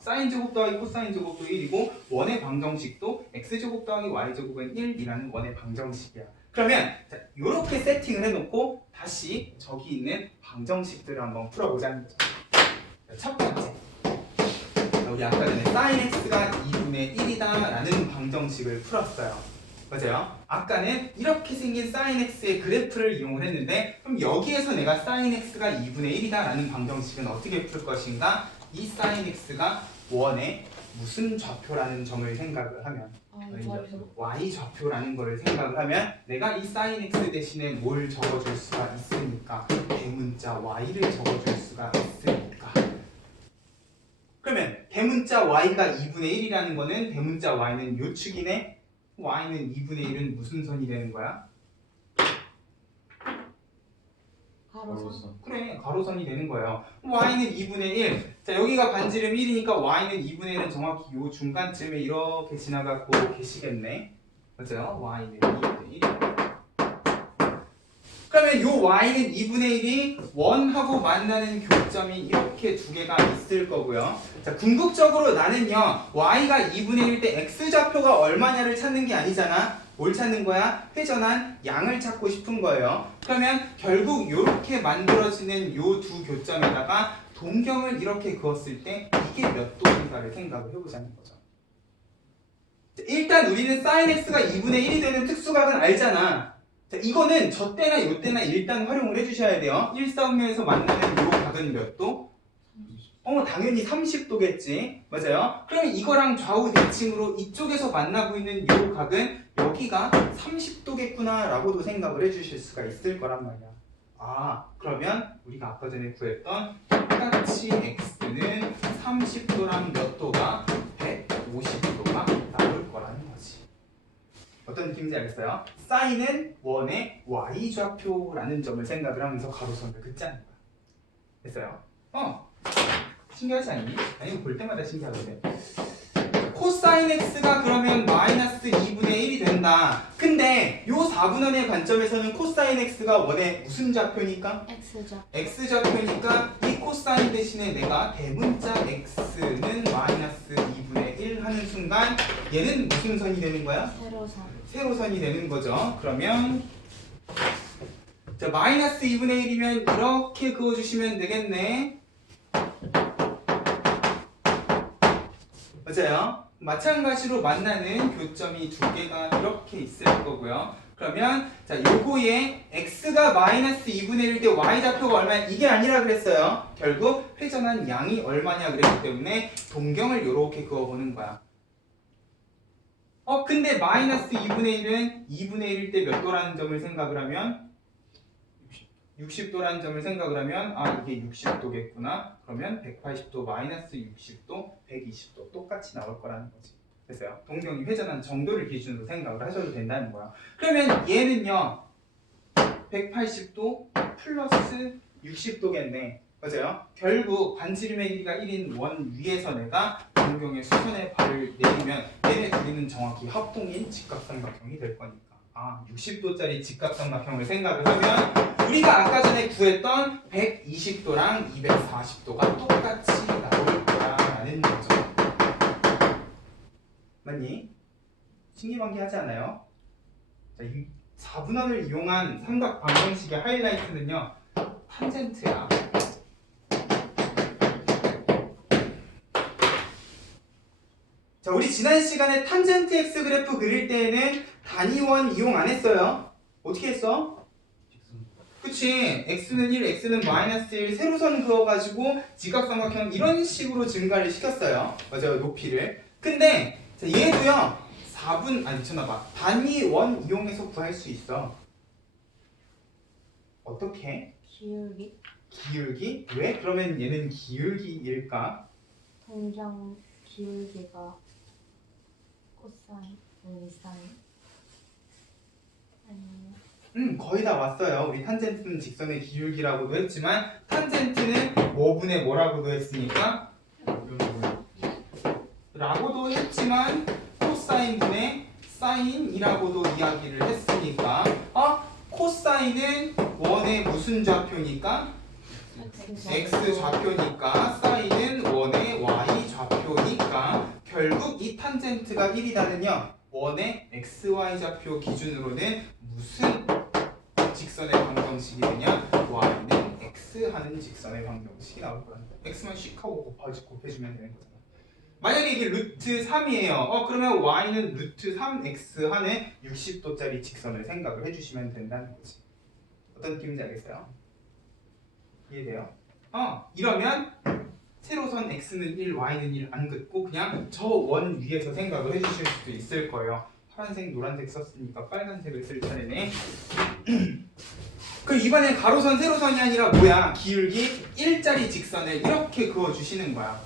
사인 제곱 더하기 코사인 제곱도 1이고 원의 방정식도 x제곱 더하기 y제곱은 1이라는 원의 방정식이야. 그러면 자, 이렇게 세팅을 해놓고 다시 저기 있는 방정식들을 한번 풀어보자는 거죠. 첫 번째, 우리 아까 전에 sin x가 2분의 1이다 라는 방정식을 풀었어요. 맞아요? 아까는 이렇게 생긴 sin x의 그래프를 이용을 했는데 그럼 여기에서 내가 sin x가 2분의 1이다 라는 방정식은 어떻게 풀 것인가? 이 sin x가 원의 무슨 좌표라는 점을 생각을 하면 y 좌표라는 걸 생각을 하면 내가 이 sin x 대신에 뭘 적어줄 수가 있으니까 대문자 y를 적어줄 수가 있으니까 그러면 대문자 y가 2분의 1이라는 거는 대문자 y는 요 축이네. y는 2분의 1은 무슨 선이 되는 거야? 가로선. 그래, 가로선이 되는 거예요. y는 2분의 1. 자, 여기가 반지름 1이니까 y는 2분의 1은 정확히 요 중간쯤에 이렇게 지나가고 계시겠네. 맞아요? y는 2분의 1. 그러면 요 y는 2분의 1이 원하고 만나는 교점이 이렇게 두 개가 있을 거고요. 자, 궁극적으로 나는요, y가 2분의 1 때 x좌표가 얼마냐를 찾는 게 아니잖아. 뭘 찾는 거야? 회전한 양을 찾고 싶은 거예요. 그러면 결국 이렇게 만들어지는 요 두 교점에다가 동경을 이렇게 그었을 때 이게 몇 도인가를 생각을 해보자는 거죠. 자, 일단 우리는 sin x가 2분의 1이 되는 특수각은 알잖아. 자, 이거는 저 때나 요 때나 일단 활용을 해주셔야 돼요. 일사분면에서 만나는 요 각은 몇 도? 당연히 30도겠지. 맞아요? 그러면 이거랑 좌우 대칭으로 이쪽에서 만나고 있는 요 각은 여기가 30도겠구나 라고도 생각을 해주실 수가 있을 거란 말이야. 그러면 우리가 아까 전에 구했던 똑같이 x는 30도랑 몇 도가 150도가 나올 거라는 거지. 어떤 느낌인지 알겠어요? 사인은 원의 y좌표라는 점을 생각을 하면서 가로선을 긋자는 거야. 됐어요? 신기하지 않니? 아니 볼 때마다 신기하던데. 코사인 x가 그러면 마이너스 2분의 1이 된다. 근데 요 4분원의 관점에서는 코사인 x가 원의 무슨 좌표니까? X죠. x좌표니까 이 코사인 대신에 내가 대문자 x는 마이너스 2분의 1 하는 순간 얘는 무슨 선이 되는 거야? 세로선. 세로선이 되는 거죠. 그러면 자 마이너스 2분의 1이면 이렇게 그어주시면 되겠네. 맞아요. 마찬가지로 만나는 교점이 두 개가 이렇게 있을 거고요. 그러면 자 요거에 x가 마이너스 2분의 1 때 y좌표가 얼마야? 이게 아니라 그랬어요. 결국 회전한 양이 얼마냐 그랬기 때문에 동경을 이렇게 그어보는 거야. 근데 마이너스 2분의 1은 2분의 1일 때 몇 도라는 점을 생각을 하면 60도라는 점을 생각을 하면 이게 60도겠구나. 그러면 180도 마이너스 60도 120도 똑같이 나올 거라는 거지. 됐어요? 동경이 회전한 정도를 기준으로 생각을 하셔도 된다는 거야. 그러면 얘는요 180도 플러스 60도겠네. 맞아요? 결국 반지름의 길이가 1인 원 위에서 내가 동경의 수선의 발을 내리면 얘네 둘이는 정확히 합동인 직각삼각형이 될 거니까 60도짜리 직각삼각형을 생각을 하면 우리가 아까 전에 구했던 120도랑 240도가 똑같이 나올 거라는 거죠. 맞니? 신기반기하지 않아요? 자, 이 4분원을 이용한 삼각 방정식의 하이라이트는요 탄젠트야. 자, 우리 지난 시간에 탄젠트 x 그래프 그릴 때에는 단위원 이용 안 했어요. 어떻게 했어? 그치? x는 1, x는 마이너스 1 세로선 그어가지고 직각삼각형 이런 식으로 증가를 시켰어요. 맞아요, 높이를. 근데 자, 얘도요 4분 미쳤나봐. 단위원 이용해서 구할 수 있어. 어떻게? 기울기? 왜? 그러면 얘는 기울기일까? 동경 기울기가 코사인, 사인 아니면 거의 다 왔어요. 우리 탄젠트는 직선의 기울기라고도 했지만 탄젠트는 5분의 뭐라고도 했으니까 라고도 했지만 코사인 분의 사인이라고도 이야기를 했으니까 코사인은 원의 무슨 좌표니까? x 좌표니까 사인은 원의 y 좌표니까 결국 이 탄젠트가 1이다는요 원의 xy 좌표 기준으로는 무슨 직선의 방정식이냐 y는 x 하는 직선의 방정식이 나올 거란다. x만 씩 하고 곱해주면 되는 거잖아. 만약에 이게 루트 3이에요. 그러면 y는 루트 3x 하는 60도짜리 직선을 생각을 해주시면 된다는 거지. 어떤 느낌인지 알겠어요? 이해돼요? 이러면 세로선 x는 1, y는 1 안 긋고 그냥 저 원 위에서 생각을 해주실 수도 있을 거예요. 파란색, 노란색 썼으니까 빨간색을 쓸 차례네. 그럼 이번엔 가로선, 세로선이 아니라 뭐야? 기울기 1짜리 직선을 이렇게 그어주시는 거야.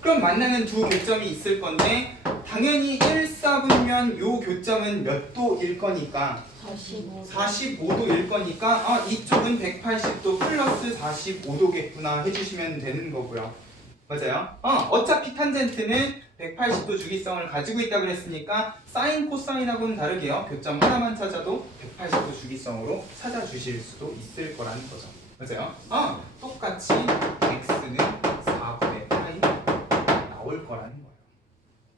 그럼 만나는 두 교점이 있을 건데 당연히 1, 4분면 요 교점은 몇 도일 거니까 45도일 거니까 이쪽은 180도 플러스 45도겠구나 해주시면 되는 거고요. 맞아요? 어차피 탄젠트는 180도 주기성을 가지고 있다고 그랬으니까 사인, 코사인하고는 다르게요. 교점 하나만 찾아도 180도 주기성으로 찾아주실 수도 있을 거라는 거죠. 맞아요? 똑같이 x는 4분의 파이 나올 거라는 거예요.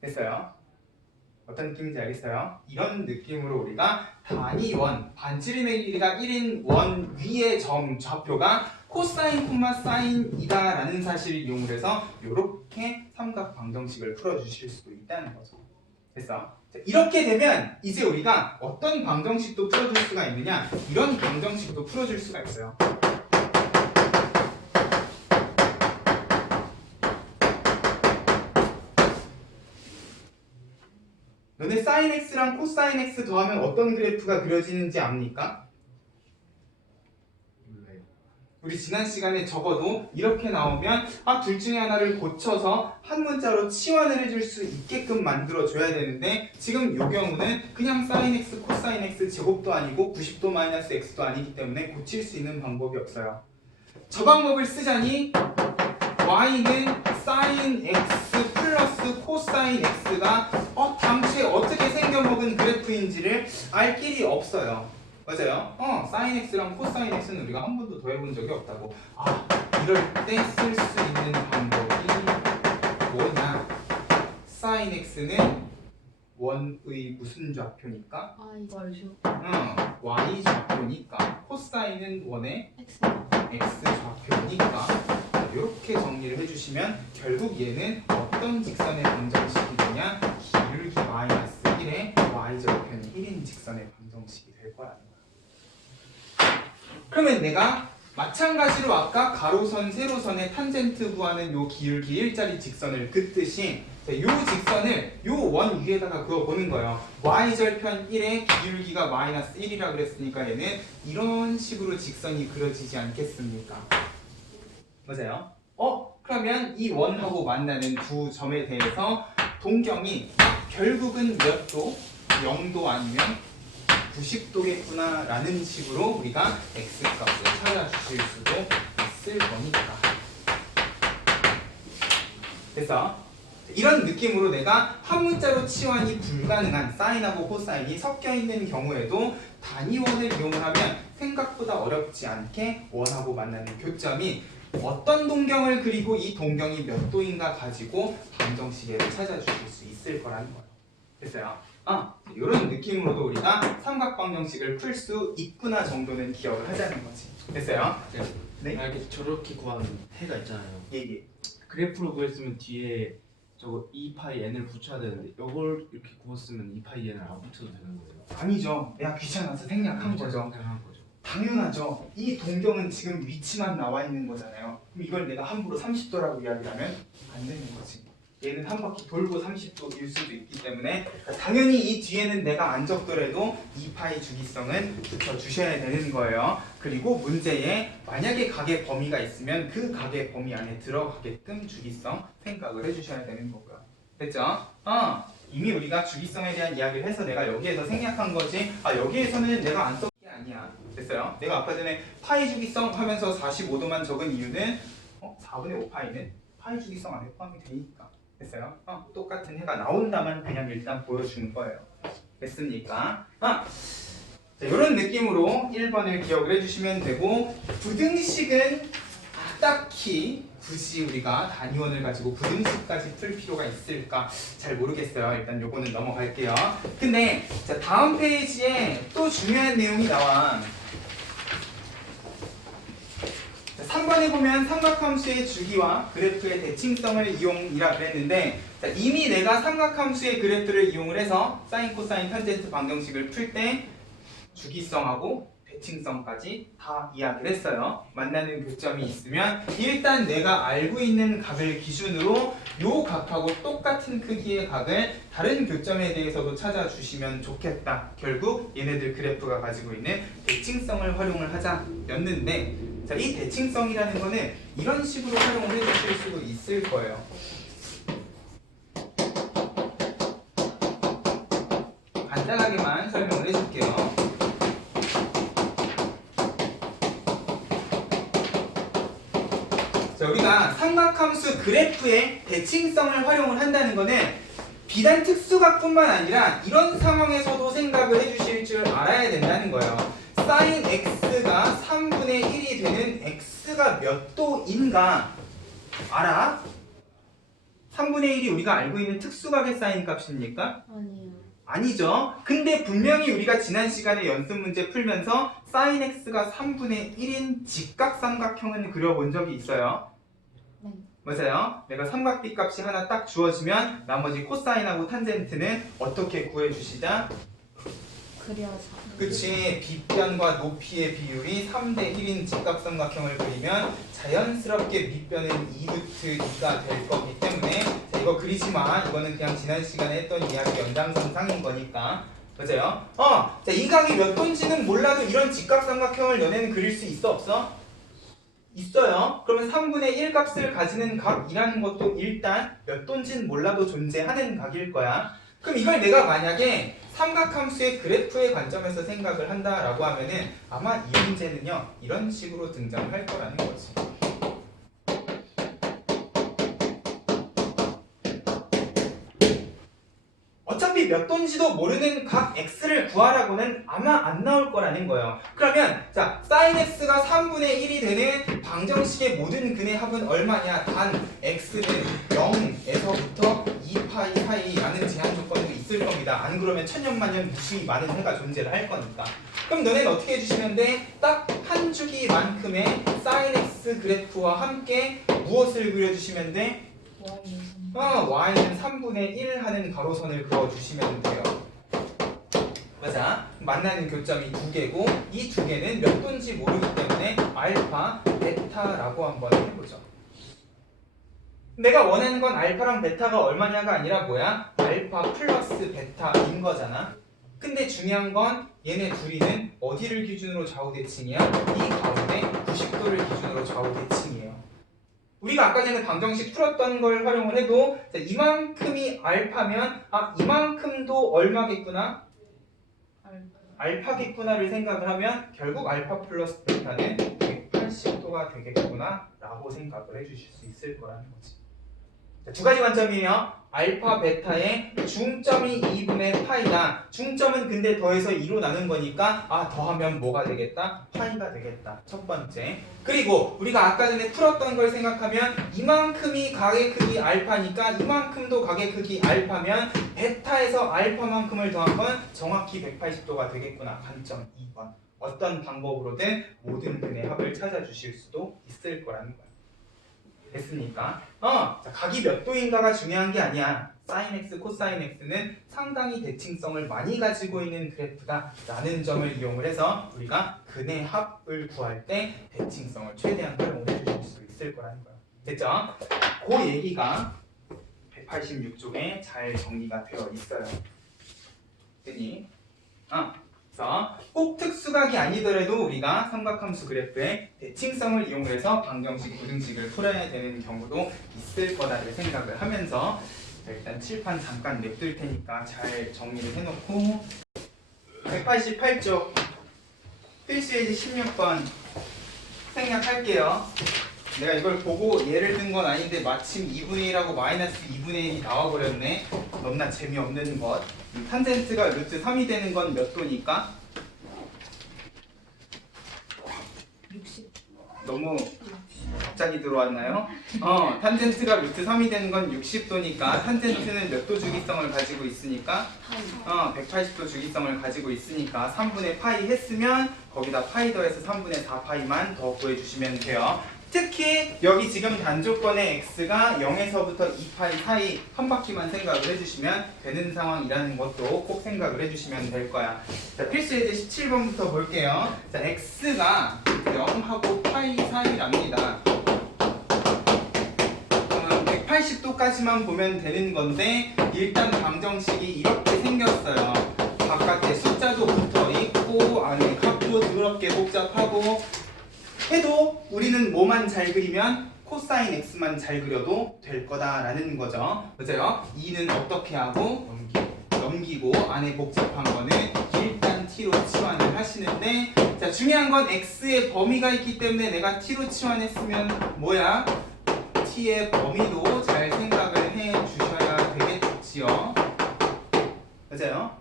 됐어요? 어떤 느낌인지 알겠어요? 이런 느낌으로 우리가 단위원, 반지름의 길이가 1인 원 위의 점 좌표가 코사인, 사인이다 라는 사실을 이용을 해서 이렇게 삼각 방정식을 풀어주실 수도 있다는 거죠. 됐어? 이렇게 되면 이제 우리가 어떤 방정식도 풀어줄 수가 있느냐, 이런 방정식도 풀어줄 수가 있어요. 너네 사인 x랑 코사인 x 더하면 어떤 그래프가 그려지는지 압니까? 우리 지난 시간에 적어도 이렇게 나오면 둘 중에 하나를 고쳐서 한 문자로 치환을 해줄 수 있게끔 만들어줘야 되는데 지금 이 경우는 그냥 사인 x, 코사인 x 제곱도 아니고 90도 마이너스 x도 아니기 때문에 고칠 수 있는 방법이 없어요. 저 방법을 쓰자니 y는 사인 x 플러스 코사인 x가 당초에 어떻게 생겨먹은 그래프인지를 알 길이 없어요. 맞아요? 사인 x랑 코사인 x는 우리가 한 번도 더해본 적이 없다고. 이럴 때 쓸 수 있는 방법이 뭐냐? 사인 x는 원의 무슨 좌표니까? y 좌표니까. 코사인은 원의 x 좌표니까. 이렇게 정리를 해주시면 결국 얘는 어떤 직선의 방정식이냐? 기울기 마이너스 1의 y절편이 1인 직선의 방정식이 될 거라는 거야. 그러면 내가 마찬가지로 아까 가로선, 세로선의 탄젠트 구하는 요 기울기 1짜리 직선을 긋듯이 요 직선을 요 원 위에다가 그어보는 거예요. y절편 1의 기울기가 마이너스 1이라 그랬으니까 얘는 이런 식으로 직선이 그려지지 않겠습니까? 맞아요? 그러면 이 원하고 만나는 두 점에 대해서 동경이 결국은 몇 도? 0도 아니면 90도겠구나 라는 식으로 우리가 x값을 찾아주실 수도 있을 거니까. 그래서 이런 느낌으로 내가 한 문자로 치환이 불가능한 사인하고 코사인이 섞여있는 경우에도 단위원을 이용을 하면 생각보다 어렵지 않게 원하고 만나는 교점이 어떤 동경을 그리고 이 동경이 몇 도인가 가지고 방정식을 찾아주실 수 있을 거라는 거예요. 됐어요? 이런 느낌으로도 우리가 삼각방정식을 풀 수 있구나 정도는 기억을 하자는 거지. 됐어요? 네? 이렇게 저렇게 구하는 해가 있잖아요. 예. 그래프로 구했으면 뒤에 저거 2파이 n을 붙여야 되는데 이걸 이렇게 구웠으면 2파이 n을 안 붙여도 되는 거예요. 아니죠. 내가 귀찮아서 생략한 거죠. 생각한 거죠. 당연하죠. 이 동경은 지금 위치만 나와 있는 거잖아요. 그럼 이걸 내가 함부로 30도라고 이야기하면 안 되는 거지. 얘는 한 바퀴 돌고 30도일 수도 있기 때문에 당연히 이 뒤에는 내가 안 적더라도 2파의 주기성은 붙여주셔야 되는 거예요. 그리고 문제에 만약에 각의 범위가 있으면 그 각의 범위 안에 들어가게끔 주기성 생각을 해주셔야 되는 거고요. 됐죠? 이미 우리가 주기성에 대한 이야기를 해서 내가 여기에서 생략한 거지 여기에서는 내가 안 썼 게 아니야. 됐어요? 내가 아까 전에 파이 주기성 하면서 45도만 적은 이유는 4분의 5파이는 파이 주기성 안에 포함이 되니까. 됐어요? 똑같은 해가 나온다만 그냥 일단 보여주는 거예요. 됐습니까? 자, 이런 느낌으로 1번을 기억을 해주시면 되고 부등식은 딱히 굳이 우리가 단위원을 가지고 부등식까지 풀 필요가 있을까 잘 모르겠어요. 일단 요거는 넘어갈게요. 근데 자, 다음 페이지에 또 중요한 내용이 나와. 3번에 보면 삼각함수의 주기와 그래프의 대칭성을 이용이라 그랬는데 자, 이미 내가 삼각함수의 그래프를 이용을 해서 사인, 코사인, 탄젠트 방정식을 풀 때 주기성하고 대칭성까지 다 이야기를 했어요. 만나는 교점이 있으면 일단 내가 알고 있는 각을 기준으로 요 각하고 똑같은 크기의 각을 다른 교점에 대해서도 찾아주시면 좋겠다. 결국 얘네들 그래프가 가지고 있는 대칭성을 활용을 하자였는데 자, 이 대칭성이라는 거는 이런 식으로 활용을 해주실 수도 있을 거예요. 간단하게만 설명을 해줄게요. 자, 우리가 삼각함수 그래프의 대칭성을 활용을 한다는 거는 비단 특수각뿐만 아니라 이런 상황에서도 생각을 해주실 줄 알아야 된다는 거예요. 사인 x가 3분의 1이 되는 x가 몇 도인가 알아? 3분의 1이 우리가 알고 있는 특수각의 사인 값입니까? 아니요. 아니죠. 근데 분명히 우리가 지난 시간에 연습 문제 풀면서 사인 x가 3분의 1인 직각삼각형은 그려본 적이 있어요. 네. 맞아요. 내가 삼각비 값이 하나 딱 주어지면 나머지 코사인하고 탄젠트는 어떻게 구해주시자? 그려서. 그치. 빗변과 높이의 비율이 3대 1인 직각삼각형을 그리면 자연스럽게 밑변은 2루트 2가 될 거기 때문에 자, 이거 그리지 마. 이거는 그냥 지난 시간에 했던 이야기 연장선상인 거니까. 맞아요? 자, 이 각이 몇 도인지는 몰라도 이런 직각삼각형을 너네는 그릴 수 있어 없어? 있어요. 그러면 3분의 1 값을 가지는 각이라는 것도 일단 몇 도인지는 몰라도 존재하는 각일 거야. 그럼 이걸 내가 만약에 삼각함수의 그래프의 관점에서 생각을 한다라고 하면은 아마 이 문제는요 이런 식으로 등장할 거라는 거지. 어차피 몇 도인지도 모르는 각 x를 구하라고는 아마 안 나올 거라는 거예요. 그러면 자, sin x가 3분의 1이 되는 방정식의 모든 근의 합은 얼마냐? 단 x는 0에서부터 2파이 사이라는 제한 조건도 있을 겁니다. 안 그러면 천년만년 무수히 많은 해가 존재를 할 거니까. 그럼 너네는 어떻게 해주시면 돼? 딱 한 주기만큼의 sin x 그래프와 함께 무엇을 그려주시면 돼? y는 3분의 1 하는 가로선을 그어주시면 돼요. 맞아. 만나는 교점이 두 개고 이 두 개는 몇 도인지 모르기 때문에 알파, 베타라고 한번 해보죠. 내가 원하는 건 알파랑 베타가 얼마냐가 아니라 뭐야? 알파 플러스 베타인 거잖아. 근데 중요한 건 얘네 둘이는 어디를 기준으로 좌우대칭이야? 이 가운데 90도를 기준으로 좌우대칭이에요. 우리가 아까 전에 방정식 풀었던 걸 활용을 해도 자, 이만큼이 알파면 이만큼도 얼마겠구나? 알파겠구나를 생각을 하면 결국 알파 플러스 베타는 180도가 되겠구나 라고 생각을 해주실 수 있을 거라는 거지. 자, 두 가지 관점이에요. 알파 베타의 중점이 2분의 파이다. 중점은 근데 더해서 2로 나눈 거니까 더하면 뭐가 되겠다? 파이가 되겠다. 첫 번째. 그리고 우리가 아까 전에 풀었던 걸 생각하면 이만큼이 각의 크기 알파니까 이만큼도 각의 크기 알파면 베타에서 알파만큼을 더한 건 정확히 180도가 되겠구나. 관점 2번. 어떤 방법으로든 모든 근의 합을 찾아주실 수도 있을 거라는 거야. 됐습니까? 자, 각이 몇 도인가가 중요한 게 아니야. sin x, 코사인 x는 상당히 대칭성을 많이 가지고 있는 그래프다 라는 점을 이용을 해서 우리가 근의 합을 구할 때 대칭성을 최대한 활용을 해주실 수 있을 거라는 거야. 됐죠? 그 얘기가 186쪽에 잘 정리가 되어 있어요. 됐니? 그래서 꼭 특수각이 아니더라도 우리가 삼각함수 그래프의 대칭성을 이용해서 방정식, 부등식을 풀어야 되는 경우도 있을 거다를 생각을 하면서 일단 칠판 잠깐 냅둘 테니까 잘 정리를 해놓고 188쪽 필수예제 16번 생략할게요. 내가 이걸 보고 예를 든 건 아닌데 마침 2분의 1하고 마이너스 2분의 1이 나와버렸네. 너무나 재미없는 것. 탄젠트가 루트 3이 되는 건 몇 도니까? 60. 너무 갑자기 들어왔나요? 탄젠트가 루트 3이 되는 건 60도니까 탄젠트는 몇 도 주기성을 가지고 있으니까? 180도 주기성을 가지고 있으니까 3분의 파이 했으면 거기다 파이 더해서 3분의 4 파이만 더 구해주시면 돼요. 특히 여기 지금 단조건의 x가 0에서부터 2파이 사이 한 바퀴만 생각을 해주시면 되는 상황이라는 것도 꼭 생각을 해주시면 될 거야. 자, 필수예제 17번부터 볼게요. 자, x가 0하고 파이 사이랍니다. 그러면 180도까지만 보면 되는 건데 일단 방정식이 이렇게 생겼어요. 바깥에 숫자도 붙어 있고 안에 값도 더럽게 복잡하고 해도 우리는 뭐만 잘 그리면 코사인 x만 잘 그려도 될 거다라는 거죠. 맞아요? 2는 어떻게 하고? 넘기고 안에 복잡한 거는 일단 t로 치환을 하시는데 자 중요한 건 x의 범위가 있기 때문에 내가 t로 치환했으면 뭐야? t의 범위도 잘 생각을 해 주셔야 되겠지요. 맞아요?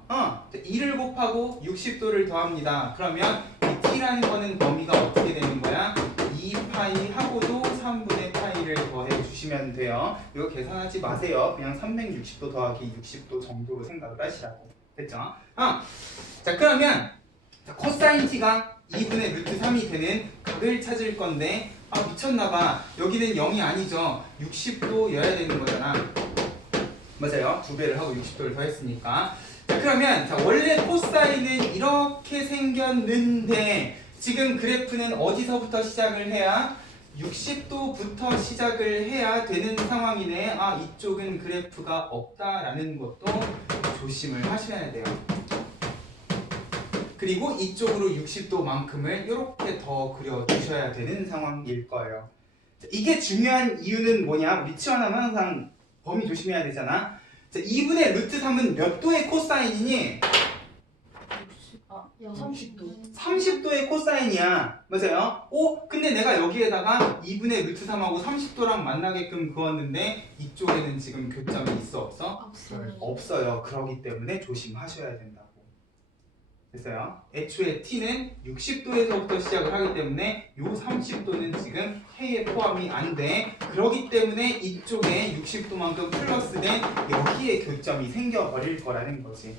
2를 곱하고 60도를 더합니다. 그러면 이 t라는 거는 범위가 어떻게 되는 거야? 2파이 하고도 3분의 파이를 더해 주시면 돼요. 이거 계산하지 마세요. 그냥 360도 더하기 60도 정도로 생각을 하시라고. 됐죠? 자 그러면 코사인 t가 2분의 루트 3이 되는 각을 찾을 건데 미쳤나봐. 여기는 0이 아니죠. 60도여야 되는 거잖아. 맞아요. 2배를 하고 60도를 더했으니까. 자 그러면 원래 코사인은 이렇게 생겼는데 지금 그래프는 어디서부터 시작을 해야? 60도부터 시작을 해야 되는 상황이네. 이쪽은 그래프가 없다라는 것도 조심을 하셔야 돼요. 그리고 이쪽으로 60도만큼을 이렇게 더 그려주셔야 되는 상황일 거예요. 자, 이게 중요한 이유는 뭐냐? 우리 치환하면 항상 범위 조심해야 되잖아. 자, 2분의 루트 3은 몇 도의 코사인이니? 30도. 30도의 코사인이야. 맞아요? 근데 내가 여기에다가 2분의 루트 3하고 30도랑 만나게끔 그었는데 이쪽에는 지금 교점이 있어 없어? 없어요. 그러기 때문에 조심하셔야 된다고. 됐어요? 애초에 t는 60도에서부터 시작을 하기 때문에 요 30도는 지금 해에 포함이 안 돼. 그러기 때문에 이쪽에 60도만큼 플러스된 여기에 교점이 생겨버릴 거라는 거지.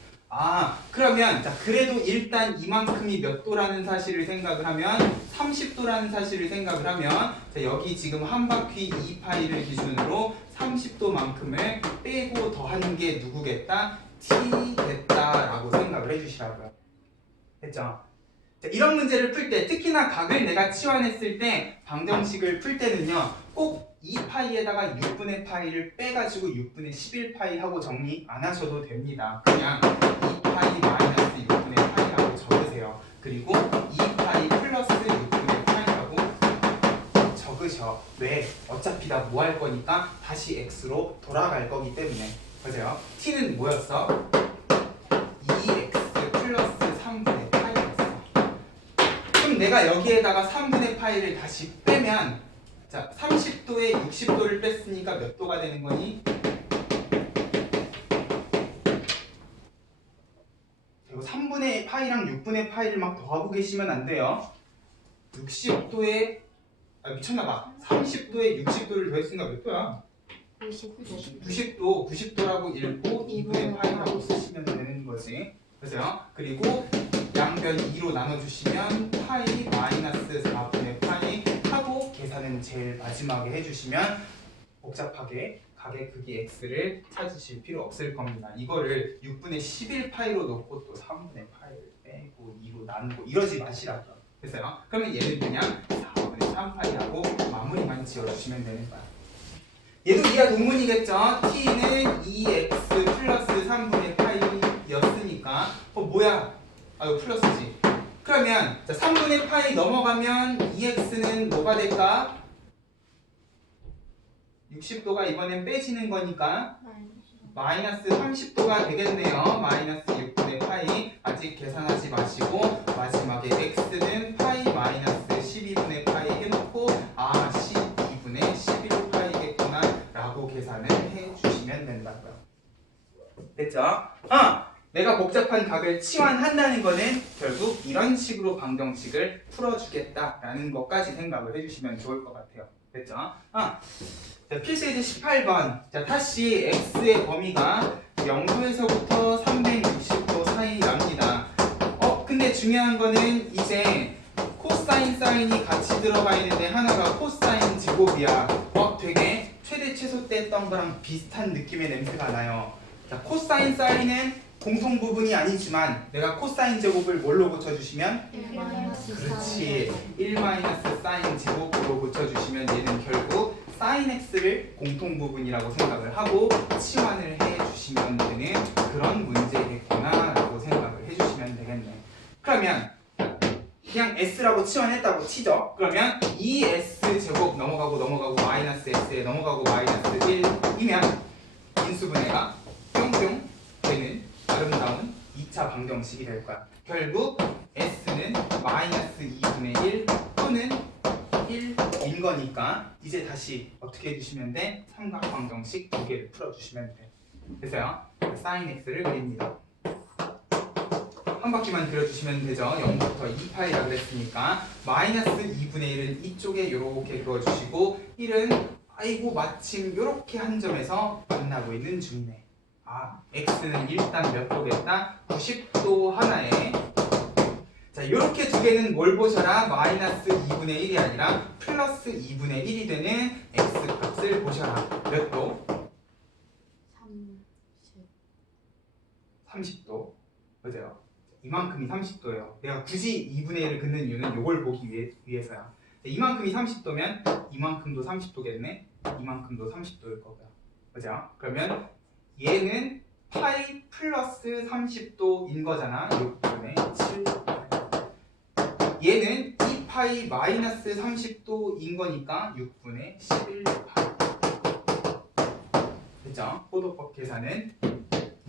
그러면 자 그래도 일단 이만큼이 몇 도라는 사실을 생각을 하면 30도라는 사실을 생각을 하면 자 여기 지금 한 바퀴 2파이를 기준으로 30도만큼을 빼고 더하는 게 누구겠다? t겠다라고 생각을 해주시라고요. 됐죠? 자, 이런 문제를 풀 때 특히나 각을 내가 치환했을 때 방정식을 풀 때는요 꼭 2파이에다가 6분의 파이를 빼가지고 6분의 11파이 하고 정리 안 하셔도 됩니다. 그냥 2파이 마이너스 6분의 파이라고 적으세요. 그리고 2파이 플러스 6분의 파이라고 적으셔. 왜? 어차피 다 뭐 할 거니까 다시 x로 돌아갈 거기 때문에. 맞아요? t는 뭐였어? 2x 플러스 3분의 파이였어. 그럼 내가 여기에다가 3분의 파이를 다시 빼면 자 30도에 60도를 뺐으니까 몇 도가 되는 거니? 이거 3분의 파이랑 6분의 파이를 막 더하고 계시면 안 돼요. 60도에 미쳤나봐. 30도에 60도를 더했으니까 몇 도야? 90도. 90도라고 읽고 2분의 파이라고 쓰시면 되는 거지. 그래서요. 그리고 양변 2로 나눠주시면 파이 마이너스 4분의 파이 하고 계산은 제일 마지막에 해주시면 복잡하게 각의 크기 x를 찾으실 필요 없을 겁니다. 이거를 6분의 11파이로 놓고 또 3분의 파이를 빼고 2로 나누고 이러지 마시라고요. 됐어요? 그러면 얘는 그냥 4분의 3파이라고 마무리만 지어주시면 되는 거야. 얘도 이하 동문이겠죠? t는 이거 플러스지. 그러면 자, 3분의 파이 넘어가면 2x는 뭐가 될까? 60도가 이번엔 빼지는 거니까 마이너스 30도가 되겠네요. 마이너스 6분의 파이. 아직 계산하지 마시고 마지막에 x는 파이 마이너스 12분의 파이 해놓고 12분의 11 파이겠구나 라고 계산을 해주시면 된다고요. 됐죠? 내가 복잡한 각을 치환한다는 거는 결국 이런 식으로 방정식을 풀어주겠다라는 것까지 생각을 해주시면 좋을 것 같아요. 됐죠? 자, 필수예제 18번. 자, 다시 x의 범위가 0도에서부터 360도 사이랍니다. 근데 중요한 거는 이제 코사인 사인이 같이 들어가 있는데 하나가 코사인 제곱이야. 되게 최대 최소 때 했던 거랑 비슷한 느낌의 냄새가 나요. 자, 코사인 사인은 공통 부분이 아니지만 내가 코사인 제곱을 뭘로 고쳐주시면? 그렇지. 1 마이너스 사인 제곱으로 고쳐주시면 얘는 결국 사인 x를 공통 부분이라고 생각을 하고 치환을 해주시면 되는 그런 문제겠구나 라고 생각을 해주시면 되겠네. 그러면 그냥 s라고 치환했다고 치죠. 그러면 2s 제곱 넘어가고 마이너스 s에 넘어가고 마이너스 1이면 인수분해가 뿅뿅 되는 아름다운 2차 방정식이 될 거야. 결국 s는 마이너스 2분의 1 또는 1인 거니까 이제 다시 어떻게 해주시면 돼? 삼각방정식 두 개를 풀어주시면 돼. 됐어요? 사인 x를 그립니다. 한 바퀴만 그려주시면 되죠. 0부터 2파이라 그랬으니까 마이너스 2분의 1은 이쪽에 이렇게 그어주시고 1은 아이고 마침 이렇게 한 점에서 만나고 있는 중이네. x는 일단 몇 도겠다? 90도 하나에. 자, 이렇게 두 개는 뭘 보셔라? 마이너스 2분의 1이 아니라 플러스 2분의 1이 되는 x 값을 보셔라. 몇 도? 30도. 맞아요. 이만큼이 30도예요. 내가 굳이 2분의 1을 긋는 이유는 이걸 보기 위해서야. 이만큼이 30도면 이만큼도 30도겠네? 이만큼도 30도일 거고요. 그죠? 그러면 얘는 파이 플러스 30도인 거잖아. 6분의 7. 얘는 2파이 마이너스 30도인 거니까 6분의 11파이. 됐죠? 포도법 계산은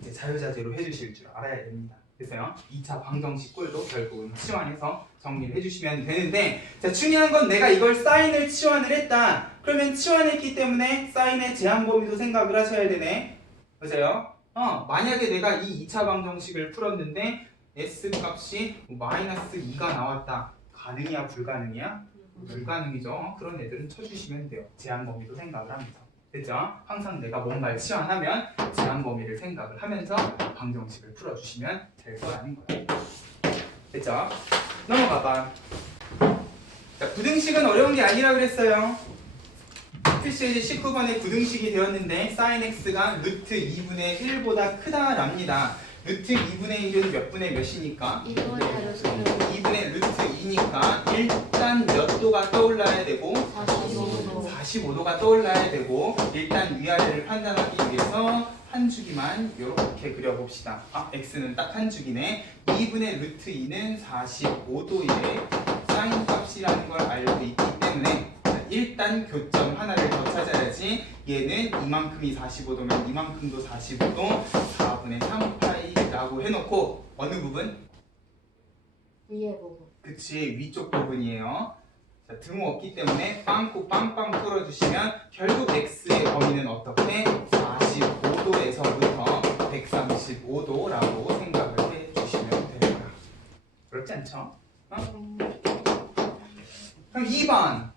이제 자유자재로 해주실 줄 알아야 됩니다. 됐어요? 2차 방정식 꼴도 결국은 치환해서 정리를 해주시면 되는데, 자, 중요한 건 내가 이걸 사인을 치환을 했다. 그러면 치환했기 때문에 사인의 제한 범위도 생각을 하셔야 되네. 맞아요? 만약에 내가 이 2차 방정식을 풀었는데 s 값이 마이너스 2가 나왔다. 가능이야 불가능이야? 불가능이죠. 그런 애들은 쳐주시면 돼요. 제한 범위도 생각을 하면서. 됐죠? 항상 내가 뭔가를 치환하면 제한 범위를 생각을 하면서 방정식을 풀어주시면 될 거라는 거예요. 됐죠? 넘어가봐. 자, 부등식은 어려운 게 아니라 그랬어요. 필수예제 19번에 부등식이 되었는데 sin x가 루트 2분의 1보다 크다랍니다. 루트 2분의 1은 몇 분의 몇이니까? 2분의 루트 2니까 일단 몇 도가 떠올라야 되고 45도가 떠올라야 되고, 일단 위아래를 판단하기 위해서 한 주기만 이렇게 그려봅시다. x는 딱 한 주기네. 2분의 루트 2는 45도의 사인 값이라는 걸 알고 있기 때문에 일단 교점 하나를 더 찾아야지. 얘는 이만큼이 45도면 이만큼도 45도, 4분의 3파이라고 해놓고 어느 부분? 위에 부분. 그치, 위쪽 부분이에요. 자, 등호 없기 때문에 빵꾸 빵빵 뚫어주시면 결국 x의 범위는 어떻게? 45도에서부터 135도라고 생각을 해주시면 됩니다. 그렇지 않죠? 그럼 2번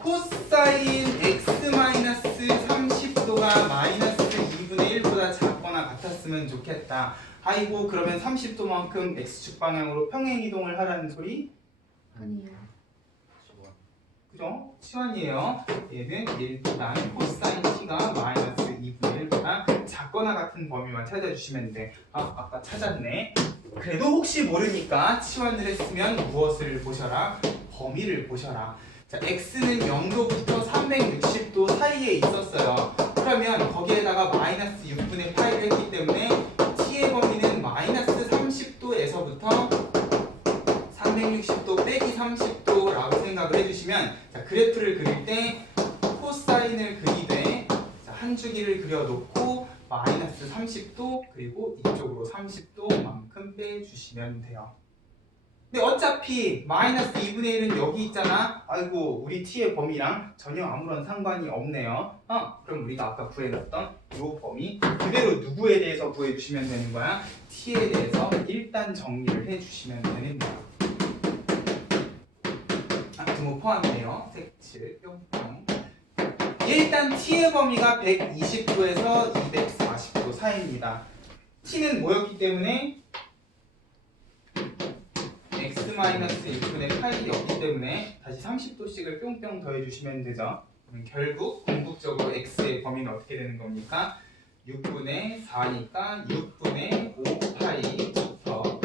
코사인 x-30도가 마이너스 2분의 1보다 작거나 같았으면 좋겠다. 아이고, 그러면 30도만큼 x축 방향으로 평행이동을 하라는 소리? 아니에요. 그죠? 치환이에요. 얘는 일단 코사인 t가 마이너스 2분의 1보다 작거나 같은 범위만 찾아주시면 돼. 아까 찾았네. 그래도 혹시 모르니까 치환을 했으면 무엇을 보셔라? 범위를 보셔라. 자, x는 0도부터 360도 사이에 있었어요. 그러면 거기에다가 마이너스 6분의 파이를 했기 때문에 t의 범위는 마이너스 30도 한 주기를 그려놓고 마이너스 30도 그리고 이쪽으로 30도만큼 빼주시면 돼요. 근데 어차피 마이너스 2분의 1은 여기 있잖아. 아이고 우리 t의 범위랑 전혀 아무런 상관이 없네요. 그럼 우리가 아까 구해놨던 이 범위 그대로 누구에 대해서 구해주시면 되는 거야? t에 대해서 일단 정리를 해주시면 되는 거야. 등호 포함이에요. 색칠 뿅뿅. 일단 t의 범위가 120도에서 240도 사이입니다. t는 뭐였기 때문에 x-6분의 8이었기 때문에 다시 30도씩을 뿅뿅 더해주시면 되죠. 그럼 결국 궁극적으로 x의 범위는 어떻게 되는 겁니까? 6분의 4니까 6분의 5파이부터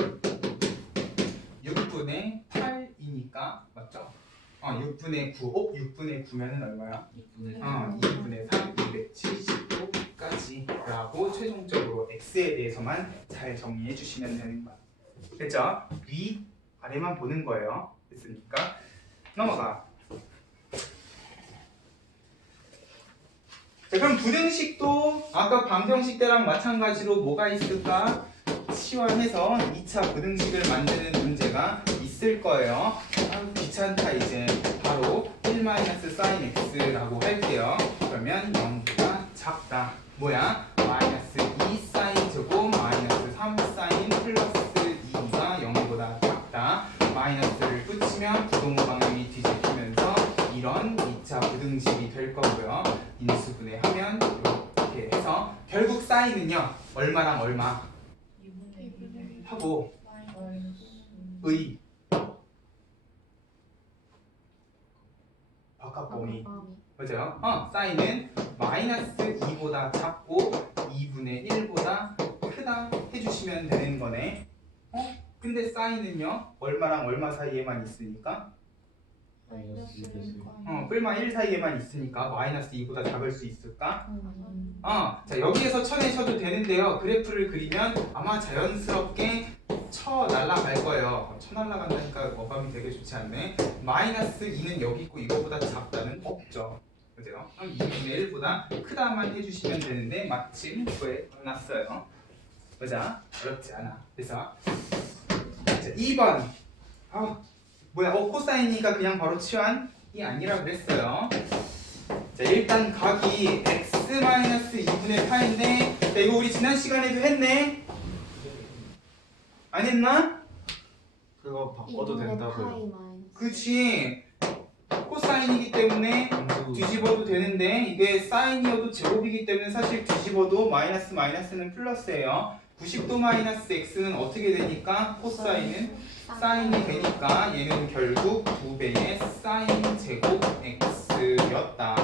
6분의 8이니까 맞죠? 6분의 9, 6분의 9면은 얼마야? 2분의 3, 270도까지 라고 최종적으로 x에 대해서만 잘 정리해 주시면 되는 거야. 됐죠? 위, 아래만 보는 거예요. 됐습니까? 넘어가. 자, 그럼 부등식도 아까 방정식 때랑 마찬가지로 뭐가 있을까? 치환해서 2차 부등식을 만드는 문제가 있을 거예요. 귀찮다 이제. 바로 1-sin x라고 할게요. 그러면 0보다 작다. 뭐야? 마이너스 2sin 제곱 마이너스 3sin 플러스 2가 0보다 작다. 마이너스를 붙이면 부동 방향이 뒤집히면서 이런 2차 부등식이 될 거고요. 인수분해하면 이렇게 해서 결국 사인은요. 얼마랑 얼마? 하고 의 바깥 범위 맞아요? 사인은 마이너스 2보다 작고 2분의 1보다 크다 해주시면 되는 거네. 근데 사인은요 얼마랑 얼마 사이에만 있으니까 뿔마 1 사이에만 있으니까 마이너스 2보다 작을 수 있을까? 자 여기에서 쳐내셔도 되는데요. 그래프를 그리면 아마 자연스럽게 쳐 날라갈 거예요. 쳐 날라간다니까 어감이 되게 좋지 않네. 마이너스 2는 여기 있고 이거보다 작다는 없죠. 그죠? 2분의 1보다 크다만 해주시면 되는데 마침 그거에 끝났어요. 보자. 어렵지 않아. 그래서 자, 2번 뭐야? 코사인이니까 그냥 바로 치환이 아니라 그랬어요. 자, 일단 각이 x-2분의 파인데 자, 이거 우리 지난 시간에도 했네? 안 했나? 그거 바꿔도 된다고요. 그치. 코사인이기 때문에 뒤집어도 되는데 이게 사인이어도 제곱이기 때문에 사실 뒤집어도 마이너스 마이너스는 플러스예요. 90도 마이너스 x는 어떻게 되니까 코사인은 사인이 되니까 얘는 결국 2배의 사인 제곱 x였다.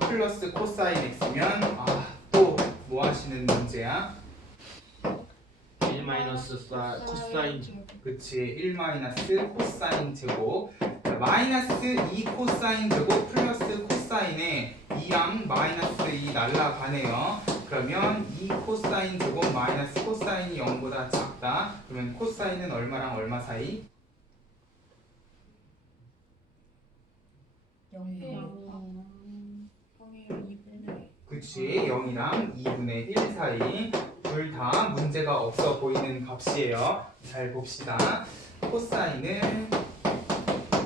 플러스 코사인 x면 또 뭐 하시는 문제야? 1 코사인 제곱. 그치. 1 코사인 제곱. 자, 마이너스 2 코사인 제곱 플러스 코사인에 2양 마이너스 2 날라가네요. 그러면 2 코사인 제곱 마이너스 코사인이 0보다 작다. 그러면 코사인은 얼마랑 얼마 사이? 그치. 0이랑 2분의 1 사이. 둘 다 문제가 없어 보이는 값이에요. 잘 봅시다. 코사인을